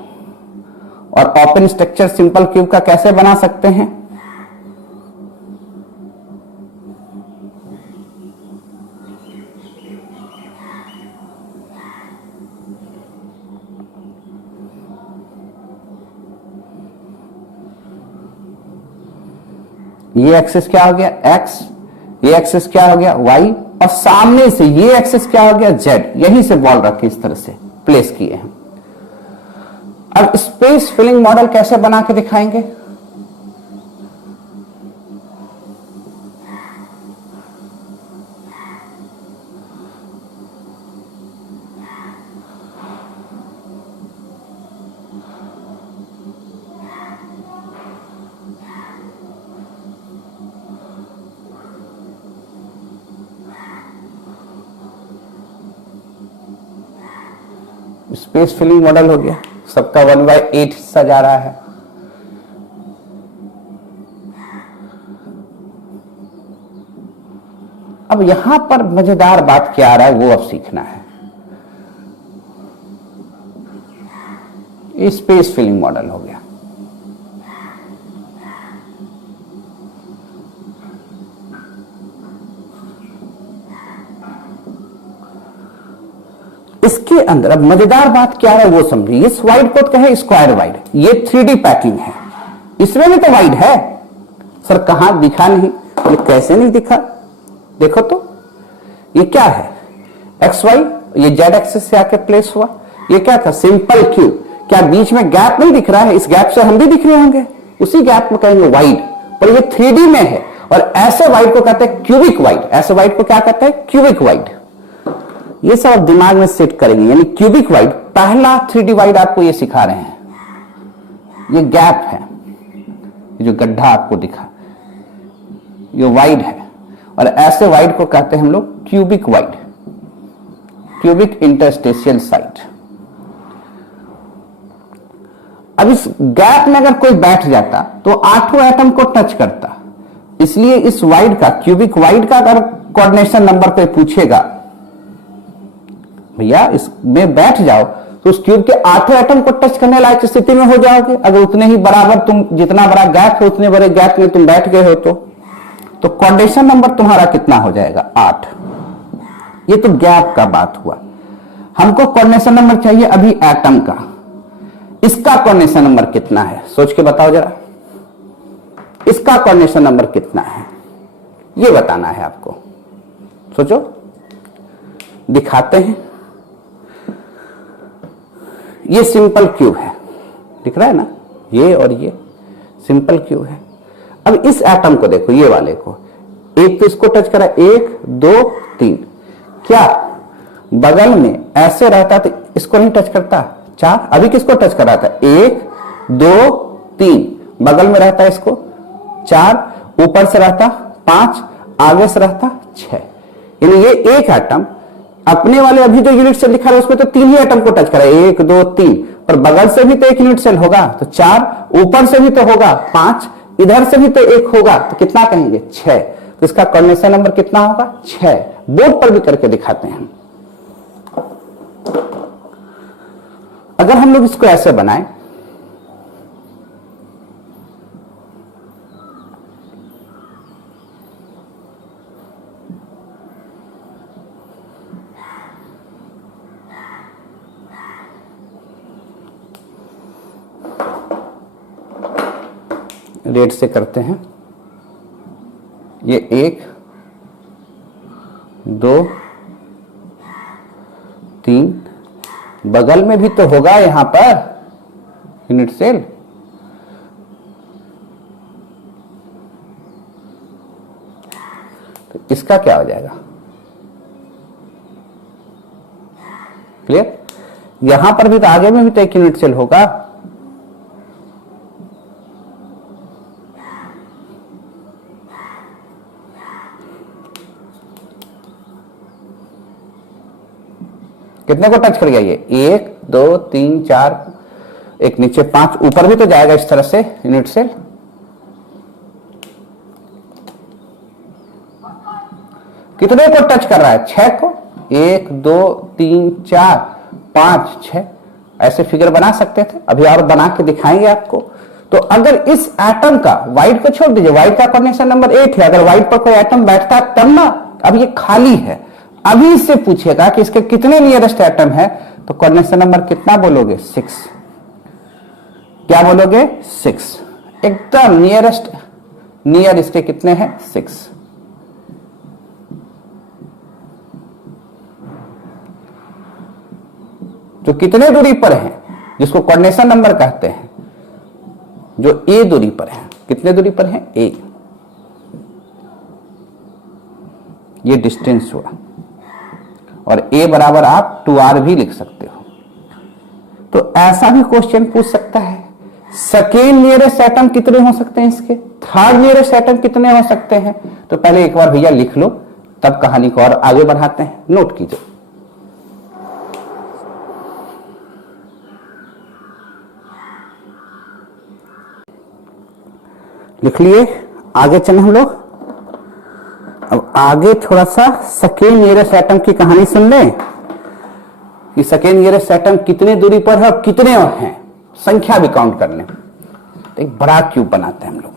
और ओपन स्ट्रक्चर सिंपल क्यूब का कैसे बना सकते हैं, ये एक्सिस क्या हो गया, एक्स। ये एक्सिस क्या हो गया, वाई। और सामने से ये एक्सिस क्या हो गया, जेड। यहीं से बॉल रख के इस तरह से प्लेस किए हैं। अब स्पेस फिलिंग मॉडल कैसे बना के दिखाएंगे, स्पेस फिलिंग मॉडल हो गया। सबका 1/8 हिस्सा जा रहा है। अब यहां पर मजेदार बात क्या आ रहा है वो अब सीखना है। स्पेस फिलिंग मॉडल हो गया। इसके अंदर अब मजेदार बात क्या है वो समझिए। ये वाइड को कहे स्क्वायर वाइड, ये 3D पैकिंग है, इसमें भी तो वाइड है। सर कहां दिखा नहीं, ये कैसे नहीं दिखा, देखो तो ये क्या है, एक्स वाई, ये जेड एक्सिस से आके प्लेस हुआ। ये क्या था, सिंपल क्यूब। क्या बीच में गैप नहीं दिख रहा है, इस गैप से हम भी दिख रहे होंगे, उसी गैप में कहेंगे वाइड। पर ये 3D में है और ऐसे वाइड को कहते हैं क्यूबिक वाइड। ऐसे वाइड को क्या कहते हैं, क्यूबिक वाइड। ये सब आप दिमाग में सेट करेंगे, यानी क्यूबिक वाइड। पहला 3D वाइड आपको ये सिखा रहे हैं, ये गैप है, ये जो गड्ढा आपको दिखा ये वाइड है, और ऐसे वाइड को कहते हैं हम लोग cubic wide, cubic interstitial site. अब इस गैप में अगर कोई बैठ जाता तो 8 एटम को टच करता, इसलिए इस वाइड का, क्यूबिक वाइड का अगर कोऑर्डिनेशन नंबर कोई पूछेगा, भैया इसमें बैठ जाओ तो उस क्यूब के 8 एटम को टच करने लायक स्थिति में हो जाओगे। अगर उतने ही बराबर, तुम जितना बड़ा गैप है उतने बड़े गैप में तुम बैठ गए हो तो कोऑर्डिनेशन नंबर तुम्हारा कितना हो जाएगा, 8। ये तो गैप का बात हुआ। हमको कोऑर्डिनेशन नंबर चाहिए अभी एटम का। इसका कोऑर्डिनेशन नंबर कितना है, सोच के बताओ जरा। इसका कोऑर्डिनेशन नंबर कितना है ये बताना है आपको। सोचो, दिखाते हैं। ये सिंपल क्यूब है, दिख रहा है ना, ये और ये सिंपल क्यूब है। अब इस एटम को देखो, ये वाले को, एक तो इसको टच करा, 1 2 3। क्या बगल में ऐसे रहता तो इसको नहीं टच करता, 4। अभी किसको टच कर रहा था, 1 2 3, बगल में रहता इसको 4, ऊपर से रहता 5, आगे से रहता 6। यानी ये एक एटम अपने वाले अभी जो यूनिट सेल लिखा है उसमें तो 3 ही एटम को टच करा, 1 2 3, पर बगल से भी तो एक यूनिट सेल होगा तो 4, ऊपर से भी तो होगा 5, इधर से भी तो एक होगा, तो कितना कहेंगे, 6। तो इसका कोऑर्डिनेशन नंबर कितना होगा, 6। बोर्ड पर भी करके दिखाते हैं। अगर हम लोग इसको ऐसे बनाएं, रेड से करते हैं, ये 1 2 3, बगल में भी तो होगा यहां पर यूनिट सेल, तो इसका क्या हो जाएगा, क्लियर। यहां पर भी तो, आगे में भी तो एक यूनिट सेल होगा, कितने को टच कर गया ये, 1 2 3 4, एक नीचे 5, ऊपर भी तो जाएगा इस तरह से यूनिट सेल। कितने को टच कर रहा है, 6 को, 1 2 3 4 5 6। ऐसे फिगर बना सकते थे, अभी और बना के दिखाएंगे आपको। तो अगर इस एटम का, वाइड को छोड़ दीजिए, वाइड का कोऑर्डिनेशन नंबर 8 है, अगर वाइड पर कोई एटम बैठता तब ना, अब ये खाली है, अभी इससे पूछेगा कि इसके कितने नियरेस्ट एटम है, तो कोऑर्डिनेशन नंबर कितना बोलोगे, 6। क्या बोलोगे, 6। एकदम नियरेस्ट, नियर इसके कितने हैं, 6। जो कितने दूरी पर है, जिसको कोऑर्डिनेशन नंबर कहते हैं, जो ए दूरी पर है, कितने दूरी पर है, ए, ये डिस्टेंस हुआ। और a बराबर आप 2r भी लिख सकते हो। तो ऐसा भी क्वेश्चन पूछ सकता है, सेकेंड नियरेस्ट एटम कितने हो सकते हैं इसके, थर्ड नियरेस्ट एटम कितने हो सकते हैं। तो पहले एक बार भैया लिख लो, तब कहानी को और आगे बढ़ाते हैं। नोट कीजिए, लिख लिए, आगे चले हम लोग। अब आगे थोड़ा सा सेकेंड नियरेस्ट एटम की कहानी सुन लें कि सेकेंड नियरेस्ट एटम कितने दूरी पर है और कितने और हैं, संख्या भी काउंट कर लें। तो एक बड़ा क्यूब बनाते हैं हम लोग।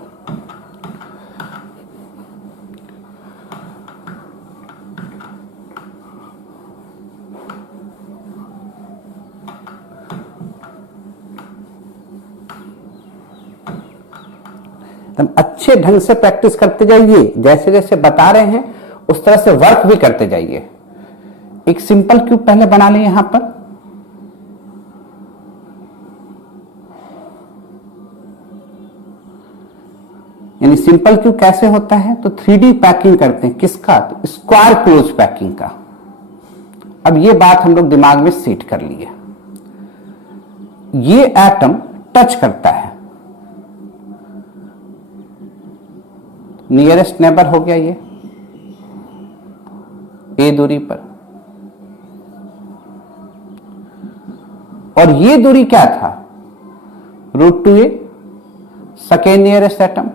तुम अच्छे ढंग से प्रैक्टिस करते जाइए, जैसे जैसे बता रहे हैं उस तरह से वर्क भी करते जाइए। एक सिंपल क्यूब पहले बना लें यहां पर। यानी सिंपल क्यूब कैसे होता है, तो 3D पैकिंग करते हैं किसका, तो स्क्वायर क्लोज पैकिंग का। अब ये बात हम लोग दिमाग में सेट कर लिए। ये एटम टच करता है, नियरेस्ट नेबर हो गया ये ए दूरी पर, और ये दूरी क्या था, √2a, second nearest atom,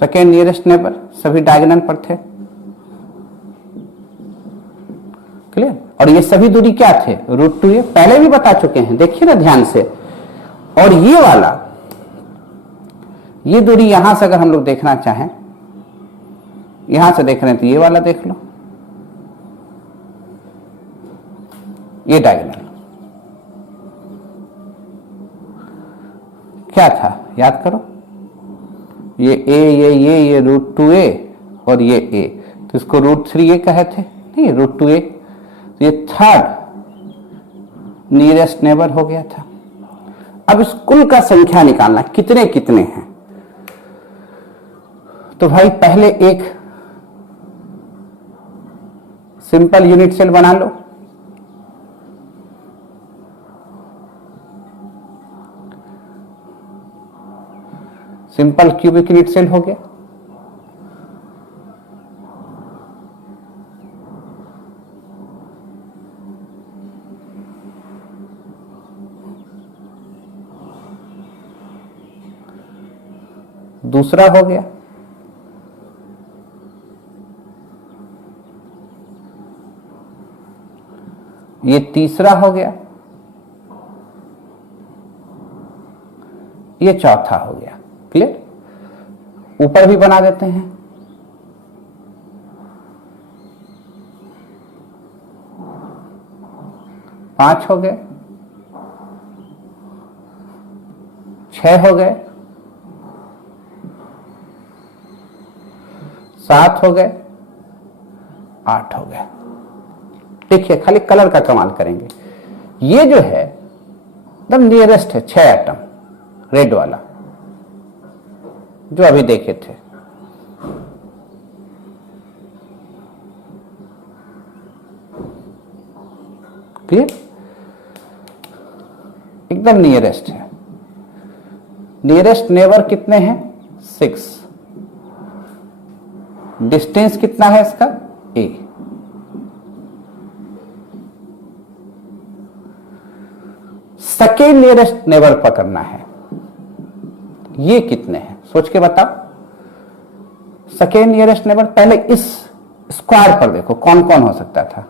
second nearest neighbour, सभी डायगोनल पर थे। क्लियर। और ये सभी दूरी क्या थे, √2a, पहले भी बता चुके हैं, देखिए ना ध्यान से। और ये वाला, ये दूरी यहां से अगर हम लोग देखना चाहें, यहां से देख रहे हैं तो ये वाला देख लो, ये डायगोनल क्या था याद करो, ये ये √2a और ये a, तो इसको √3a कहे थे, नहीं √2a, तो ये थर्ड नियरेस्ट नेबर हो गया था। अब इस कुल का संख्या निकालना, कितने कितने हैं। तो भाई पहले एक सिंपल यूनिट सेल बना लो, सिंपल क्यूबिक यूनिट सेल हो गया। दूसरा हो गया, ये तीसरा हो गया, ये चौथा हो गया। क्लियर। ऊपर भी बना देते हैं, पांच हो गए, 6 हो गए, 7 हो गए, 8 हो गए। देखिए खाली कलर का कमाल करेंगे। ये जो है एकदम नियरेस्ट है, 6 एटम, रेड वाला जो अभी देखे थे। क्लियर, एकदम नियरेस्ट है। नियरेस्ट नेबर कितने हैं, 6। डिस्टेंस कितना है इसका, a। सेकेंड नियरेस्ट नेबर पकड़ना है, ये कितने हैं सोच के बताओ। सेकेंड नियरेस्ट नेबर, पहले इस स्क्वायर पर देखो कौन कौन हो सकता था।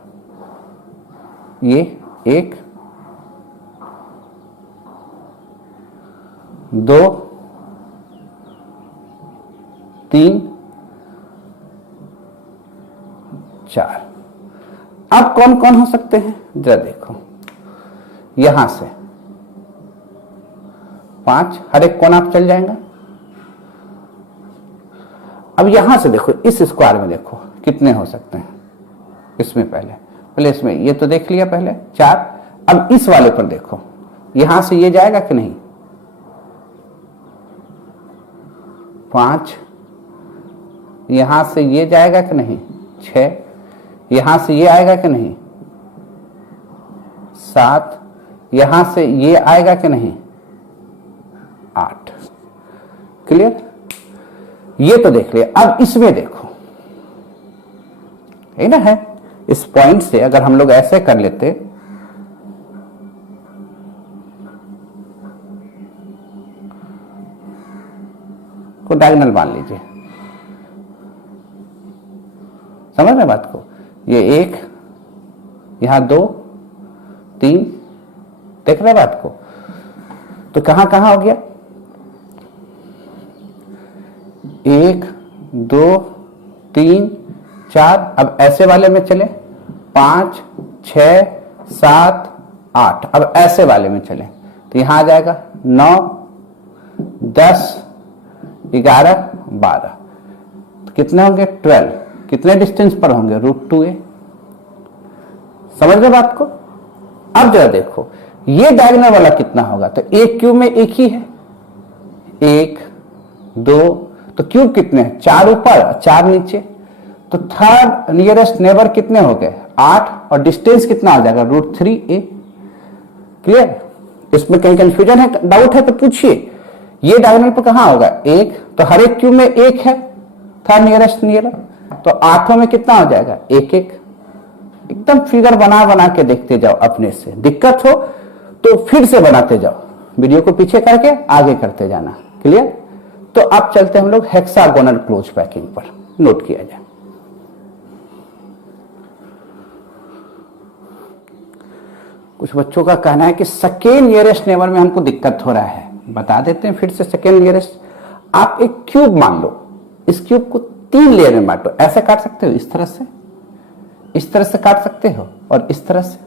ये 1, 2, 3, 4। अब कौन कौन हो सकते हैं जरा देखो, यहां से 5, हर एक कोना पे चल जाएगा। अब यहां से देखो, इस स्क्वायर में देखो कितने हो सकते हैं। इसमें पहले इसमें ये तो देख लिया पहले, 4। अब इस वाले पर देखो, यहां से ये जाएगा कि नहीं, 5। यहां से ये जाएगा कि नहीं, 6। यहां से ये आएगा कि नहीं, 7। यहां से ये आएगा कि नहीं, 8। क्लियर, ये तो देख लिया। अब इसमें देखो, है ना, है इस पॉइंट से अगर हम लोग ऐसे कर लेते, को डायगोनल मान लीजिए, समझ रहे बात को? ये 1, यहां 2, 3, देख रहे बात को? तो कहां कहां हो गया? 1, 2, 3, 4। अब ऐसे वाले में चले 5, 6, 7, 8। अब ऐसे वाले में चले तो यहां आ जाएगा 9, 10, 11, 12। तो कितने होंगे? 12। कितने डिस्टेंस पर होंगे? √2a। समझ रहे बात को? अब जरा देखो ये डायगोनल वाला कितना होगा? तो एक क्यूब में एक ही है, 1, 2। तो क्यूब कितने हैं? 4 ऊपर 4 नीचे। तो थर्ड नियरेस्ट नेबर कितने हो गए? 8। और डिस्टेंस कितना हो जाएगा? √3a। क्लियर? इसमें कहीं कंफ्यूजन है, डाउट है तो पूछिए। ये डायगोनल पर कहां होगा? 1। तो हर एक क्यूब में 1 है, थर्ड नियरेस्ट नियर। तो 8 में कितना हो जाएगा? 1, 1। एकदम फिगर बना बना के देखते जाओ अपने से। दिक्कत हो तो फिर से बनाते जाओ, वीडियो को पीछे करके आगे करते जाना। क्लियर? तो अब चलते हम लोग हेक्सागोनल क्लोज पैकिंग पर। नोट किया जाए। कुछ बच्चों का कहना है कि सेकेंड नियरेस्ट नेबर में हमको दिक्कत हो रहा है। बता देते हैं फिर से। सेकेंड नियरेस्ट, आप एक क्यूब मान लो, इस क्यूब को 3 लेयर में बांटो। ऐसे काट सकते हो, इस तरह से, इस तरह से काट सकते हो, और इस तरह से।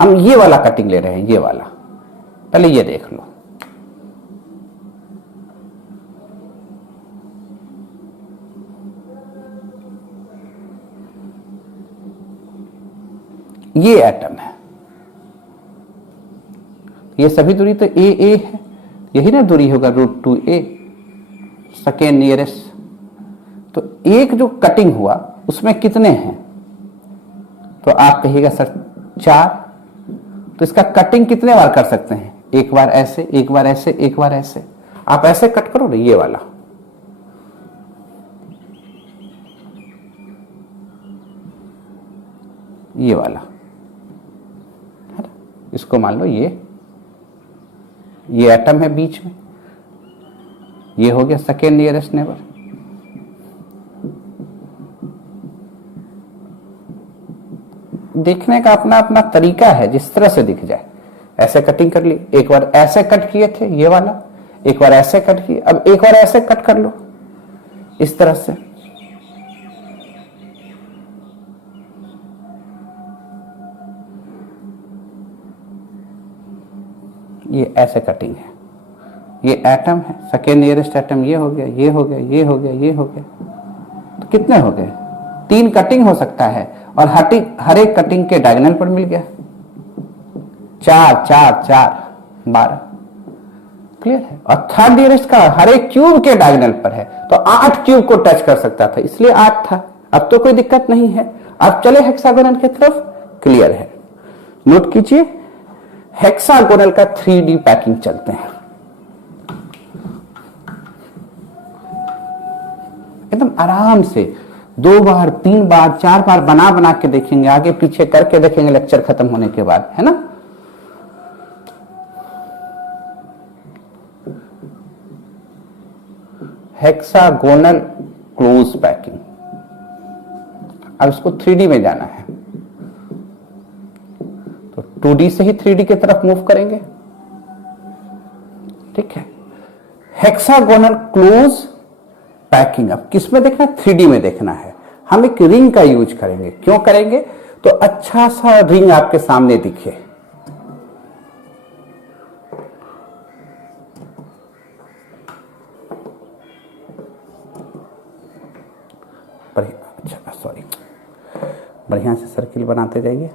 हम ये वाला कटिंग ले रहे हैं, ये वाला। पहले ये देख लो, ये एटम है, ये सभी दूरी तो ए है, यही ना दूरी होगा √2a, सेकेंड नियरेस्ट। तो एक जो कटिंग हुआ उसमें कितने हैं? तो आप कहिएगा सर 4। तो इसका कटिंग कितने बार कर सकते हैं? एक बार ऐसे, एक बार ऐसे, एक बार ऐसे। आप ऐसे कट करो ना, ये वाला, ये वाला, इसको मान लो ये एटम है बीच में, ये हो गया सेकेंड नियरेस्ट नेबर। देखने का अपना अपना तरीका है, जिस तरह से दिख जाए। ऐसे कटिंग कर ली, एक बार ऐसे कट किए थे ये वाला, एक बार ऐसे कट किए, अब एक बार ऐसे कट कर लो, इस तरह से। ये ऐसे कटिंग है, ये एटम है, सेकेंड नियरेस्ट एटम ये हो गया, ये हो गया, ये हो गया, ये हो गया। तो कितने हो गए? 3 कटिंग हो सकता है, और हर एक कटिंग के डायगोनल पर मिल गया 4, 4, 4, 12। क्लियर है? और थर्ड नियरेस्ट का हर एक क्यूब के डायगोनल पर है, तो 8 क्यूब को टच कर सकता था, इसलिए 8 था। अब तो कोई दिक्कत नहीं है। अब चले हेक्सागोनल की तरफ। क्लियर है? नोट कीजिए, हेक्सागोनल का 3D पैकिंग चलते हैं। एकदम आराम से 2 बार, 3 बार, 4 बार बना बना के देखेंगे, आगे पीछे करके देखेंगे लेक्चर खत्म होने के बाद, है ना? Hexagonal close packing. अब इसको 3D में जाना है, तो 2D से ही 3D की तरफ मूव करेंगे। ठीक है? हेक्सागोनल क्लोज पैकिंग अब किस में देखना है? 3D में देखना है। हम एक रिंग का यूज करेंगे। क्यों करेंगे? तो अच्छा सा रिंग आपके सामने दिखे। अच्छा सॉरी, बढ़िया से सर्किल बनाते जाइए।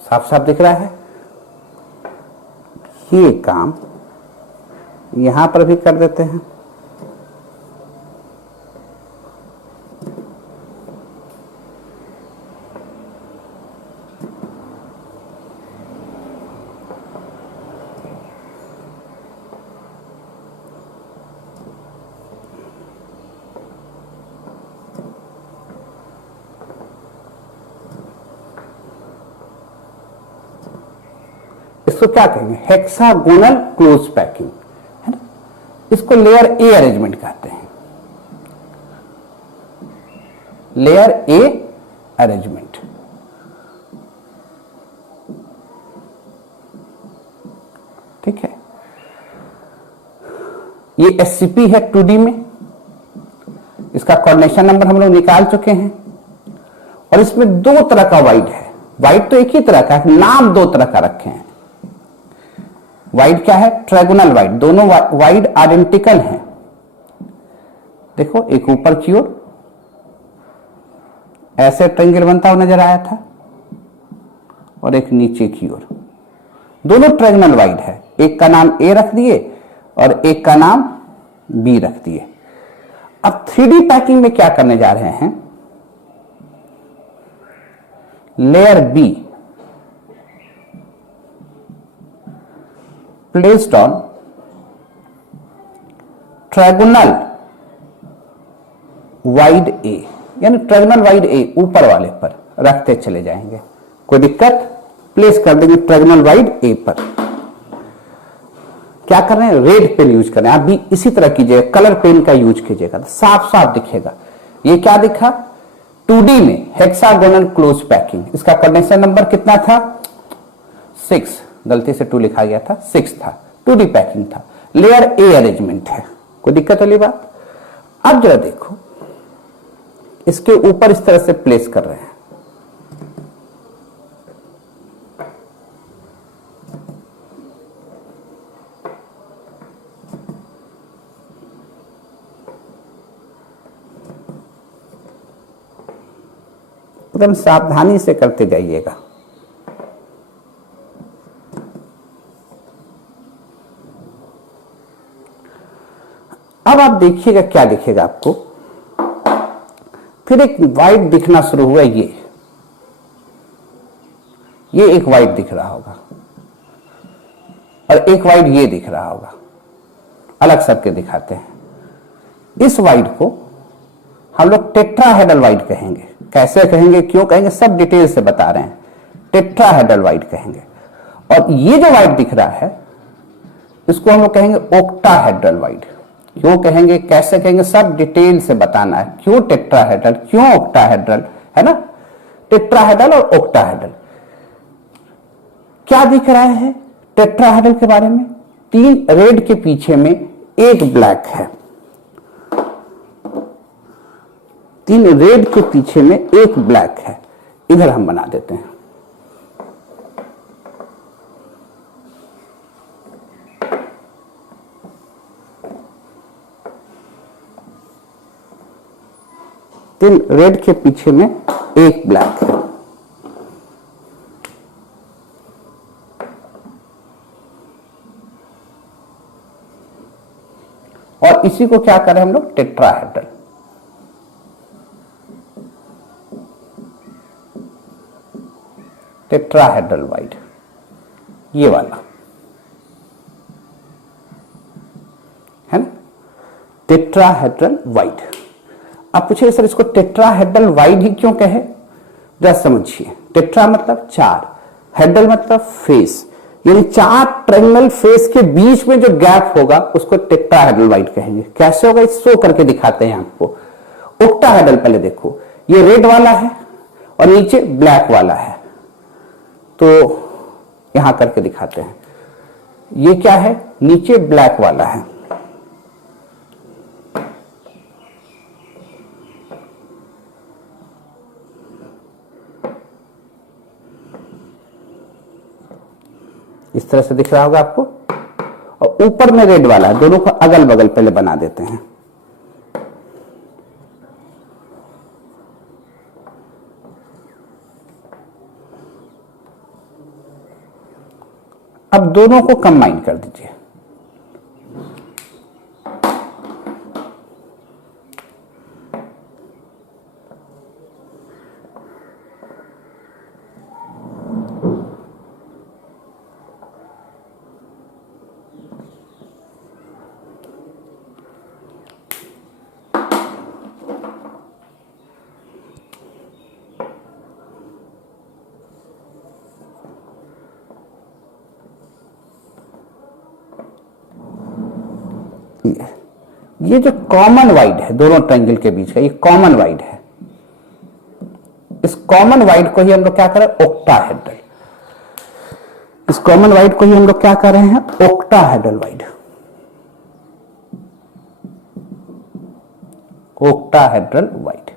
साफ साफ दिख रहा है? ये काम यहां पर भी कर देते हैं। इसको क्या कहेंगे, हेक्सागोनल क्लोज पैकिंग, है ना। इसको लेयर ए अरेंजमेंट कहते हैं, लेयर ए अरेंजमेंट। ठीक है, ये एससीपी है 2D में, इसका कोऑर्डिनेशन नंबर हम लोग निकाल चुके हैं। और इसमें दो तरह का वाइड है, वाइड तो एक ही तरह का है, नाम दो तरह का रखे हैं। वाइड क्या है, ट्रायगोनल वाइड, दोनों वाइड आइडेंटिकल हैं। देखो एक ऊपर की ओर ऐसे ट्रायंगल बनता हुआ नजर आया था, और एक नीचे की ओर, दोनों ट्रायगोनल वाइड है। एक का नाम ए रख दिए और एक का नाम बी रख दिए। अब 3D पैकिंग में क्या करने जा रहे हैं, layer B placed on trigonal void A, यानी ट्रायगोनल वाइड ए ऊपर वाले पर रखते चले जाएंगे। कोई दिक्कत, प्लेस कर देंगे ट्रायगोनल वाइड ए पर। क्या कर रहे हैं, रेड पेन यूज कर रहे हैं। आप भी इसी तरह कीजिएगा, कलर पेन का यूज कीजिएगा तो साफ साफ दिखेगा। ये क्या दिखा, 2D में हेक्सागोनल क्लोज पैकिंग। इसका कोऑर्डिनेशन नंबर कितना था, 6, गलती से 2 लिखा गया था, 6 था, 2D पैकिंग था, लेयर ए अरेंजमेंट है। कोई दिक्कत वाली बात। अब जरा देखो, इसके ऊपर इस तरह से प्लेस कर रहे हैं, एकदम सावधानी से करते जाइएगा। अब आप देखिएगा क्या दिखेगा आपको, फिर एक वाइट दिखना शुरू हुआ। ये एक वाइट दिख रहा होगा और एक वाइट ये दिख रहा होगा, अलग सबके दिखाते हैं। इस वाइट को हम लोग टेट्राहेड्रल वाइट कहेंगे। कैसे कहेंगे, क्यों कहेंगे, सब डिटेल से बता रहे हैं। टेट्राहेड्रल वाइट कहेंगे। और ये जो वाइट दिख रहा है इसको हम लोग कहेंगे ऑक्टाहेड्रल वाइट। क्यों कहेंगे, कैसे कहेंगे, सब डिटेल से बताना है। क्यों टेट्राहेड्रल, क्यों ऑक्टाहेड्रल, है ना। टेट्राहेड्रल और ऑक्टाहेड्रल क्या दिख रहा है टेट्राहेड्रल के बारे में, 3 रेड के पीछे में 1 ब्लैक है। 3 रेड के पीछे में 1 ब्लैक है। इधर हम बना देते हैं। तीन रेड के पीछे में 1 ब्लैक है। और इसी को क्या करें हम लोग, टेट्राहेड्रल। टेट्राहेड्रल वाइट, ये वाला है ना, टेट्राहेड्रल वाइट। आप पूछिए सर इसको टेट्राहेड्रल वाइट ही क्यों कहे, जरा समझिए। टेट्रा मतलब 4, हेड्रल मतलब फेस, यानी 4 ट्रायंगल फेस के बीच में जो गैप होगा उसको टेट्राहेड्रल वाइट कहेंगे। कैसे होगा, इस शो करके दिखाते हैं आपको। ऑक्टाहेड्रल पहले देखो, ये रेड वाला है और नीचे ब्लैक वाला है, तो यहां करके दिखाते हैं। ये क्या है, नीचे ब्लैक वाला है, इस तरह से दिख रहा होगा आपको। और ऊपर में रेड वाला है, दोनों को अगल बगल पहले बना देते हैं। अब दोनों को कंबाइन कर दीजिए। ये जो कॉमन वाइड है दोनों ट्रायंगल के बीच का, ये कॉमन वाइड है। इस कॉमन वाइड को ही हम लोग क्या कर रहे हैं, ओक्टाहेड्रल। इस कॉमन वाइड को ही हम लोग क्या कर रहे हैं, ओक्टाहेड्रल वाइड। Octahedral wide.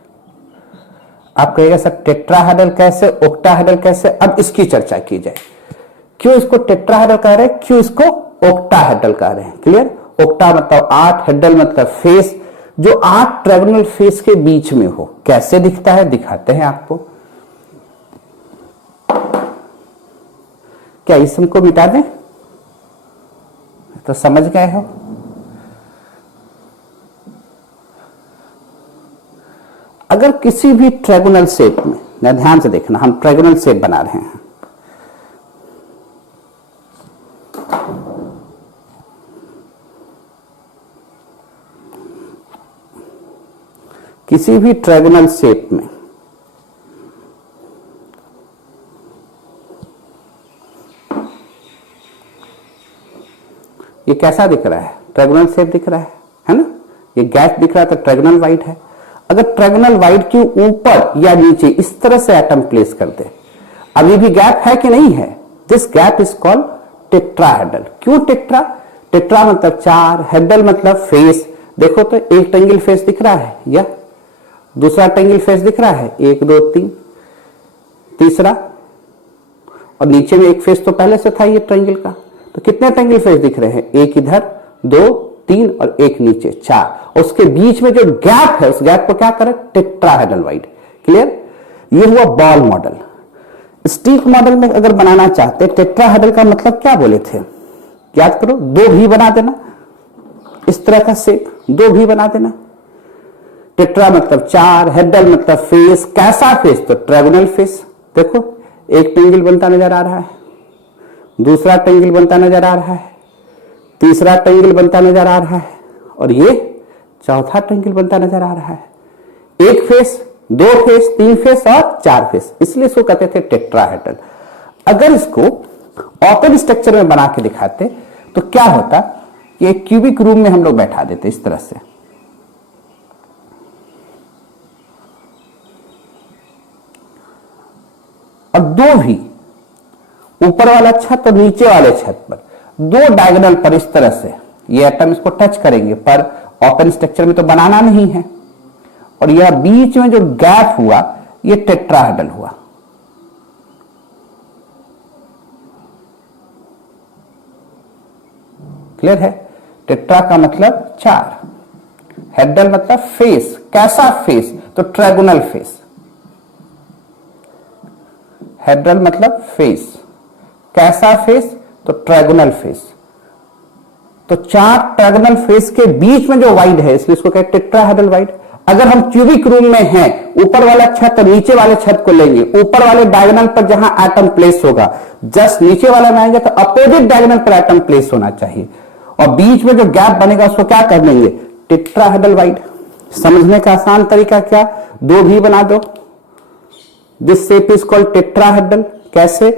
आप कहिएगा सर टेट्राहेड्रल कैसे, ओक्टाहेड्रल कैसे? अब इसकी चर्चा की जाए। क्यों इसको टेट्राहेड्रल कह रहे हैं, क्यों इसको ओक्टाहेड्रल कह रहे हैं? क्लियर? ओक्टा मतलब 8, हेड्रल मतलब फेस, जो 8 ट्रायंगुलर फेस के बीच में हो। कैसे दिखता है, दिखाते हैं आपको। क्या इसम को मिटा दें? तो समझ गए हो। अगर किसी भी ट्रायंगुलर शेप में, ध्यान से देखना, हम ट्रायंगुलर शेप बना रहे हैं, किसी भी ट्रायंगुलर शेप में ये कैसा दिख रहा है, ट्रायंगुलर शेप दिख रहा है ना? ये गैप दिख रहा है तो ट्रायंगुलर वाइड है। अगर ट्रायंगुलर वाइड के ऊपर या नीचे इस तरह से एटम प्लेस कर दे, अभी भी गैप है कि नहीं है? This gap is called tetrahedral. क्यों टेट्रा? टेट्रा मतलब 4, हेड्रल मतलब फेस। देखो तो एक ट्रायंगल फेस दिख रहा है, या दूसरा ट्रायंगल फेस दिख रहा है, 1 2 3, तीसरा, और नीचे में एक फेस तो पहले से था ये ट्रायंगल का। तो कितने ट्रायंगल फेस दिख रहे हैं? एक इधर, 2 3 और एक नीचे, 4। उसके बीच में जो गैप है, उस गैप को क्या करें, टेट्राहेड्रल वाइड। क्लियर? ये हुआ बॉल मॉडल। स्टिक मॉडल में अगर बनाना चाहते, टेट्राहेड्रल का मतलब क्या बोले थे, याद करो, 2 भी बना देना, इस तरह का शेप 2 भी बना देना। टेट्रा मतलब 4, हेड्रल मतलब फेस। कैसा फेस? तो ट्रायंगुलर फेस। देखो एक ट्रायंगल बनता नजर आ रहा है, दूसरा ट्रायंगल बनता नजर आ रहा है, तीसरा ट्रायंगल बनता नजर आ रहा है, और ये चौथा ट्रायंगल बनता नजर आ रहा है। एक फेस, 2 फेस, 3 फेस और 4 फेस, इसलिए इसको कहते थे टेट्राहेड्रल। अगर इसको ओपन स्ट्रक्चर में बना के दिखाते तो क्या होता, ये क्यूबिक रूम में हम लोग बैठा देते इस तरह से, और 2 भी, ऊपर वाला छत और नीचे वाले छत पर 2 डायगोनल पर इस तरह से ये एटम इसको टच करेंगे, पर ओपन स्ट्रक्चर में तो बनाना नहीं है। और यह बीच में जो गैप हुआ ये टेट्राहेड्रल हुआ। क्लियर है? टेट्रा का मतलब 4, हेड्रल मतलब फेस। कैसा फेस? तो ट्रायंगुलर फेस। हेड्रल मतलब फेस। कैसा फेस? तो ट्रायंगुलर फेस। तो 4 ट्रायंगुलर फेस के बीच में जो वाइड है, इसलिए इसको कहते हैं टेट्राहेड्रल वाइड। अगर हम क्यूबिक रूम में हैं, ऊपर वाला छत और नीचे वाले छत को लेंगे, ऊपर वाले डायगोनल पर जहां एटम प्लेस होगा, जस्ट नीचे वाला में आएंगे तो अपोजिट डायगोनल पर एटम प्लेस होना चाहिए, और बीच में जो गैप बनेगा उसको क्या कर देंगे, टेट्राहेड्रल वाइड। समझने का आसान तरीका क्या, 2 भी बना दो। This shape is called tetrahedral. कैसे?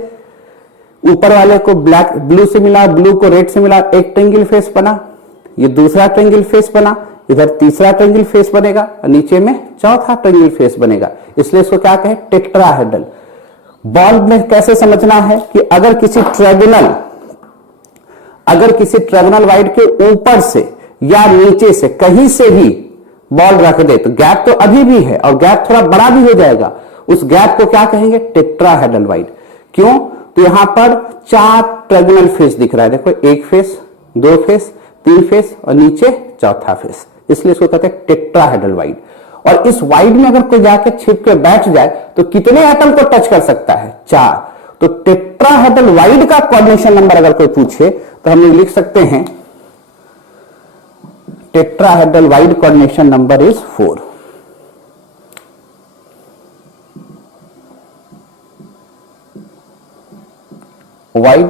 ऊपर वाले को ब्लैक ब्लू से मिला, ब्लू को रेड से मिला, एक ट्रायंगल फेस बना, ये दूसरा ट्रायंगल फेस बना, इधर तीसरा ट्रायंगल फेस बनेगा, और नीचे में चौथा ट्रायंगल फेस बनेगा, इसलिए इसको क्या कहें, टेट्राहेड्रल। बॉल में कैसे समझना है कि अगर किसी ट्रायंगल वाइड के ऊपर से या नीचे से कहीं से भी बॉल रख दे तो गैप तो अभी भी है और गैप थोड़ा बड़ा भी हो जाएगा, उस गैप को क्या कहेंगे, टेट्राहेड्रल वाइड। क्यों? तो यहां पर 4 ट्रायंगुलर फेस दिख रहा है, देखो, 1 फेस, 2 फेस, 3 फेस और नीचे चौथा फेस, इसलिए इसको कहते हैं टेट्राहेड्रल वाइड। और इस वाइड में अगर कोई जाके छिप के बैठ जाए तो कितने एटम को टच कर सकता है, 4। तो टेट्राहेड्रल वाइड का कोऑर्डिनेशन नंबर अगर कोई पूछे तो हम लोग लिख सकते हैं tetrahedral void coordination number is 4। Wide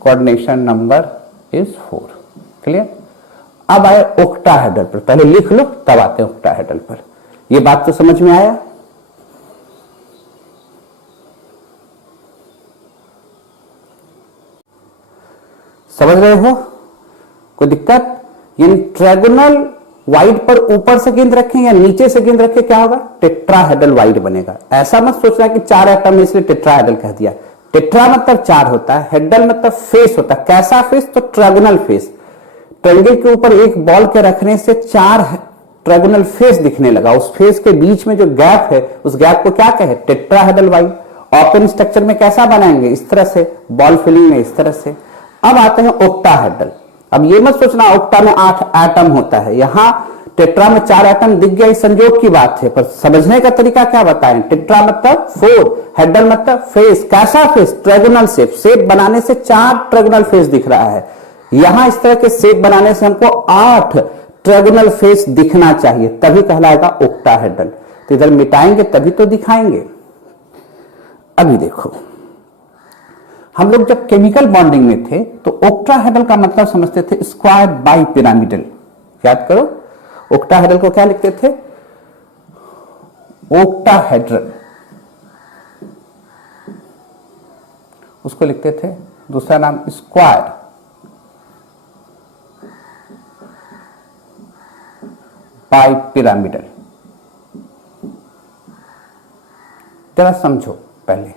coordination number is 4। Clear? अब आए ओक्टाहेड्रल पर, पहले लिख लो तब आते हैं ओक्टाहेड्रल पर। यह बात तो समझ में आया? समझ रहे हो? कोई दिक्कत? इन ट्रायगोनल वाइड पर ऊपर से गेंद रखें या नीचे से गेंद रखें, क्या होगा? टेट्राहेड्रल वाइड बनेगा। ऐसा मत सोचना कि 4 एटम है इसलिए टेट्राहेड्रल कह दिया। टेट्रा मतलब 4 होता है, हेड्रल मतलब फेस होता है। कैसा फेस? तो ट्रायगोनल फेस। ट्रायंगल के ऊपर एक बॉल के रखने से 4 ट्रायगोनल फेस दिखने लगा। उस फेस के बीच में जो गैप है उस गैप को क्या कहे? Tetrahedral void. ओपन स्ट्रक्चर में कैसा बनाएंगे? इस तरह से। बॉल फिलिंग में इस तरह से। अब आते हैं ऑक्टाहेड्रल। अब ये मत सोचना ऑक्टा में 8 एटम होता है, यहां टेट्रा में 4 एटम दिख गया, इस संयोग की बात है, पर समझने का तरीका क्या बताएं? टेट्रा मतलब 4, हेड्रल मतलब फेस। कैसा फेस? Trigonal shape. शेप बनाने से 4 ट्रायगोनल फेस दिख रहा है। यहां इस तरह के शेप बनाने से हमको 8 ट्रायगोनल फेस दिखना चाहिए, तभी कहलाएगा ऑक्टाहेड्रल। तो इधर मिटाएंगे तभी तो दिखाएंगे। अभी देखो, हम लोग जब केमिकल बॉन्डिंग में थे तो ऑक्टाहेड्रल का मतलब समझते थे स्क्वायर बाई पिरामिडल। याद करो, ऑक्टाहेड्रल को क्या लिखते थे? ऑक्टाहेड्रल, उसको लिखते थे दूसरा नाम स्क्वायर बाई पिरामिडल। जरा समझो पहले,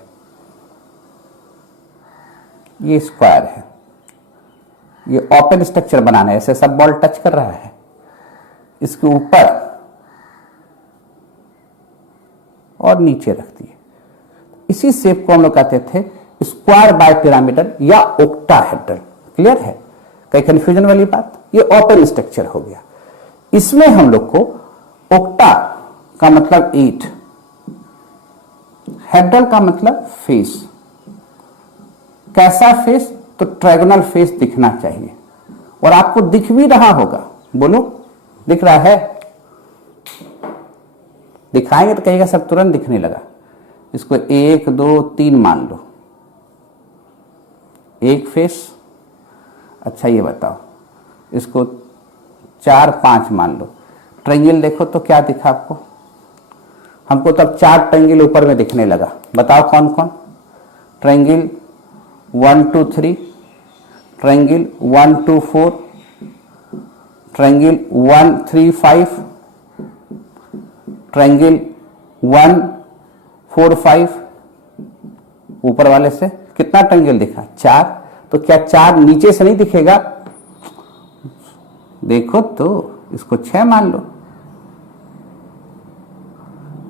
ये स्क्वायर है, ये ओपन स्ट्रक्चर बनाना है, ऐसे सब बॉल टच कर रहा है, इसके ऊपर और नीचे रख दिए। इसी शेप को हम लोग कहते थे स्क्वायर बाय पिरामिडल या ऑक्टाहेड्रल। क्लियर है? कहीं कंफ्यूजन वाली बात? ये ओपन स्ट्रक्चर हो गया। इसमें हम लोग को ऑक्टा का मतलब 8, हेड्रल का मतलब फेस। कैसा फेस? तो ट्रायगोनल फेस दिखना चाहिए, और आपको दिख भी रहा होगा। बोलो, दिख रहा है? दिखाएंगे तो कहेगा सर तुरंत दिखने लगा। इसको 1 2 3 मान लो, एक फेस। अच्छा ये बताओ, इसको 4 5 मान लो। ट्रायंगल देखो तो क्या दिखा आपको? हमको तब 4 ट्रायंगल ऊपर में दिखने लगा। बताओ कौन कौन? Triangle 1 2 3, triangle 1 2 4, triangle 1 3 5, triangle 1 4 5। ऊपर वाले से कितना ट्रायंगल दिखा? 4। तो क्या 4 नीचे से नहीं दिखेगा? देखो तो, इसको 6 मान लो।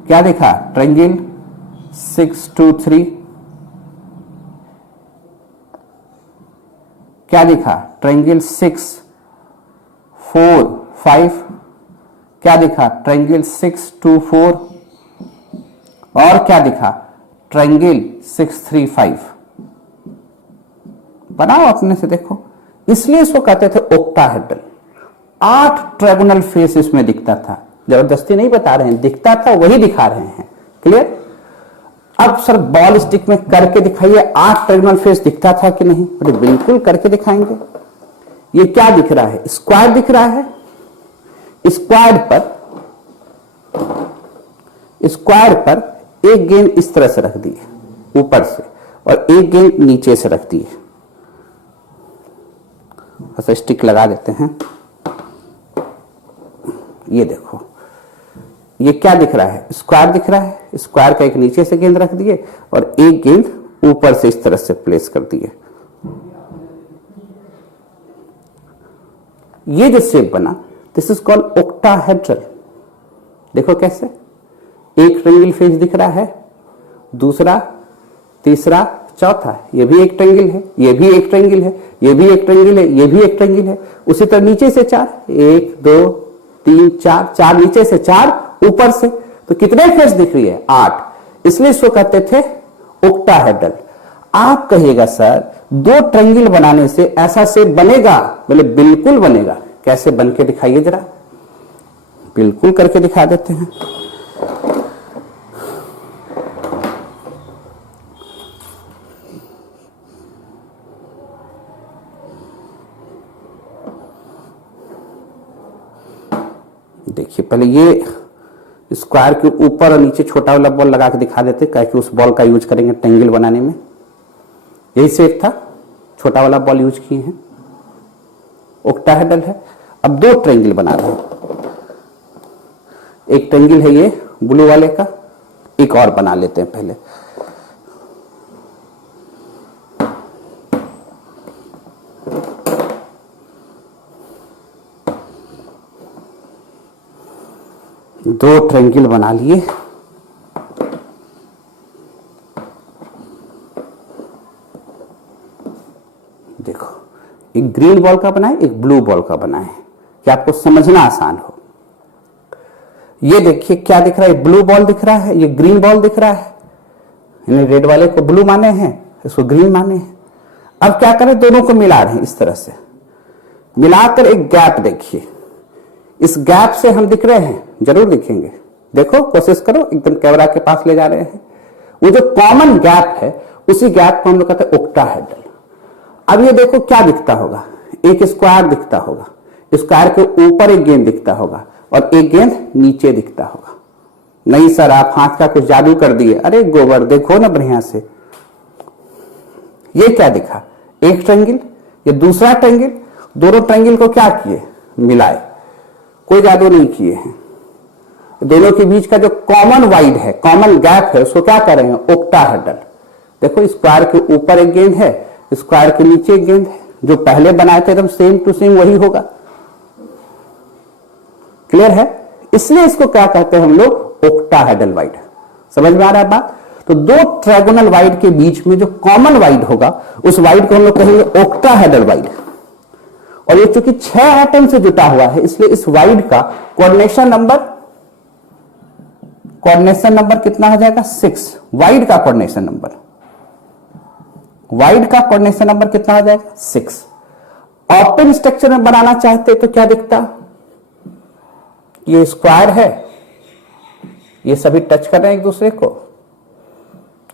क्या दिखा? ट्रायंगल 6 2 3। क्या दिखा? ट्रायंगल 6 4 5। क्या दिखा? ट्रायंगल 6 2 4। और क्या दिखा? ट्रायंगल 6 3 5। बनाओ अपने से, देखो। इसलिए इसको कहते थे ऑक्टाहेड्रल। 8 ट्रायगोनल फेस इसमें दिखता था। जबरदस्ती नहीं बता रहे हैं, दिखता था, वही दिखा रहे हैं। क्लियर? अब सर बॉल स्टिक में करके दिखाइए, 8 ट्रायगोनल फेस दिखता था कि नहीं? अरे बिल्कुल करके दिखाएंगे। ये क्या दिख रहा है? स्क्वायर दिख रहा है। स्क्वायर पर एक गेंद इस तरह से रख दी ऊपर से, और एक गेंद नीचे से रख दी। ऐसा स्टिक लगा देते हैं। ये देखो, ये क्या दिख रहा है? स्क्वायर दिख रहा है। स्क्वायर का एक नीचे से गेंद रख दिए और एक गेंद ऊपर से इस तरह से प्लेस कर दिए। ये जो शेप बना, दिस इज कॉल्ड ऑक्टाहेड्रल। देखो कैसे, एक ट्रायंगल फेस दिख रहा है, दूसरा, तीसरा, चौथा। ये भी एक ट्रायंगल है, ये भी एक ट्रायंगल है, ये भी एक ट्रायंगल है, ये भी एक ट्रायंगल है। उसी तरह नीचे से 4, 1 2 3 4, 4 नीचे से, 4 ऊपर से। तो कितने फेस दिख रही है? 8। इसलिए इसको कहते थे ऑक्टाहेड्रल। आप कहिएगा सर 2 ट्रायंगल बनाने से ऐसा शेप बनेगा? बोले बिल्कुल बनेगा। कैसे बन के दिखाइए जरा। बिल्कुल करके दिखा देते हैं। देखिए, पहले ये स्क्वायर के ऊपर और नीचे छोटा वाला बॉल लगा के दिखा देते, क्या कि उस बॉल का यूज करेंगे ट्रायंगल बनाने में। यही शेप था, छोटा वाला बॉल यूज किए हैं। ऑक्टाहेड्रल है। अब दो ट्रायंगल बना रहे हैं। एक ट्रायंगल है ये ब्लू वाले का, एक और बना लेते हैं पहले। दो ट्रायंगल बना लिए। देखो, एक ग्रीन बॉल का बनाए, एक ब्लू बॉल का बनाए, कि आपको समझना आसान हो। ये देखिए क्या दिख रहा है, ब्लू बॉल दिख रहा है, ये ग्रीन बॉल दिख रहा है। यानी रेड वाले को ब्लू माने हैं, इसको ग्रीन माने हैं। अब क्या करें, दोनों को मिला रहे हैं इस तरह से, मिलाकर एक गैप देखिए। इस गैप से हम दिख रहे हैं, जरूर दिखेंगे। देखो, कोशिश करो, एकदम कैमरा के पास ले जा रहे हैं। वो जो कॉमन गैप है, उसी गैप को हम लोग कहते हैं ओक्टाहेड्रल। अब ये देखो क्या दिखता होगा, एक स्क्वायर दिखता होगा, स्क्वायर के ऊपर एक गेंद दिखता होगा और एक गेंद नीचे दिखता होगा। नहीं सर, आप हाथ का कुछ जादू कर दिए। अरे गोबर, देखो ना बढ़िया से। ये क्या दिखा, एक ट्रायंगल, ये दूसरा ट्रायंगल। दोनों ट्रायंगल को क्या किए, मिलाए, कोई जादू नहीं किए हैं। दोनों के बीच का जो कॉमन वाइड है, कॉमन गैप है, उसको क्या कर रहे हैं, ओक्टाहेड्रल। देखो, स्क्वायर के ऊपर एक गेंद है, स्क्वायर के नीचे एक गेंद है। जो पहले बनाए थे एकदम सेम टू सेम वही होगा। क्लियर है? इसलिए इसको क्या कहते हैं हम लोग, ओक्टाहेड्रल वाइड। समझ में आ रहा है बात? तो दो ट्रायगोनल वाइड के बीच में जो कॉमन वाइड होगा, उस वाइड को हम लोग कहेंगे ओक्टाहेड्रल वाइड। और ये चूंकि 6 एटम से जुटा हुआ है, इसलिए इस वाइड का कोऑर्डिनेशन नंबर कितना हो जाएगा, 6। वाइड का कोऑर्डिनेशन नंबर कितना हो जाएगा, 6। ओपन स्ट्रक्चर में बनाना चाहते तो क्या दिखता, ये स्क्वायर है, ये सभी टच कर रहे हैं एक दूसरे को।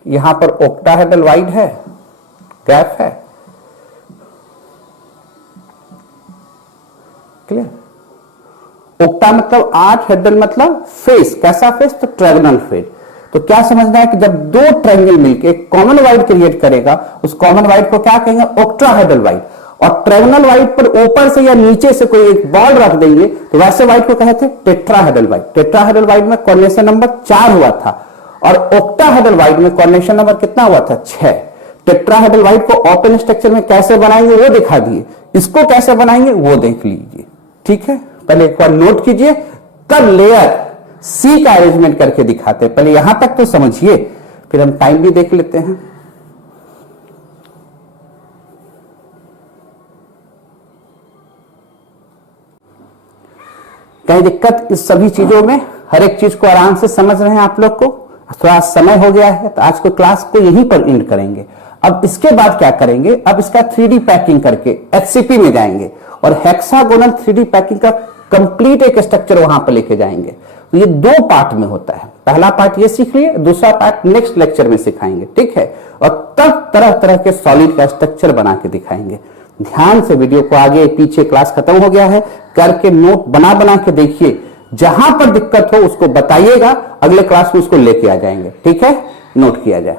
यहां पर ओक्टाहेड्रल वाइड है, गैप है। क्लियर? ओक्टा मतलब 8, हेड्रल मतलब फेस। कैसा फेस, तो ट्रायगोनल फेस। तो क्या समझना है कि जब दो ट्रायंगल मिलकर एक कॉमन वाइड क्रिएट करेगा, उस कॉमन वाइड को क्या कहेंगे, ओक्टाहेड्रल वाइड। और ट्रायगोनल वाइड पर ऊपर से या नीचे से कोई एक बॉल रख देंगे तो वैसे वाइड को कहते हैं टेट्राहेड्रल वाइड। टेट्राहेड्रल वाइड में कोऑर्डिनेशन नंबर 4 हुआ था और ओक्टाहेड्रल वाइड में कोऑर्डिनेशन नंबर कितना हुआ था, 6। टेट्राहेड्रल वाइड को ओपन स्ट्रक्चर में कैसे बनाएंगे वो दिखा दिए, इसको कैसे बनाएंगे वो देख लीजिए। ठीक है, पहले एक बार नोट कीजिए, तब लेयर सी का अरेंजमेंट करके दिखाते हैं। पहले यहां तक तो समझिए, फिर हम टाइम भी देख लेते हैं। कहीं दिक्कत इस सभी चीजों में, हर एक चीज को आराम से समझ रहे हैं आप लोग को? थोड़ा समय हो गया है तो आज को क्लास को यहीं पर एंड करेंगे। अब इसके बाद क्या करेंगे, अब इसका 3D पैकिंग करके HCP में जाएंगे और हेक्सागोनल 3D पैकिंग का कंप्लीट एक स्ट्रक्चर वहां पर लेके जाएंगे। तो ये 2 पार्ट में होता है। पहला पार्ट ये सीख लिए, दूसरा पार्ट नेक्स्ट लेक्चर में सिखाएंगे। ठीक है, और तब तरह तरह के सॉलिड का स्ट्रक्चर बना के दिखाएंगे। ध्यान से वीडियो को आगे पीछे, क्लास खत्म हो गया है, करके नोट बना के देखिए। जहां पर दिक्कत हो उसको बताइएगा, अगले क्लास में उसको लेके आ जाएंगे। ठीक है, नोट किया जाए।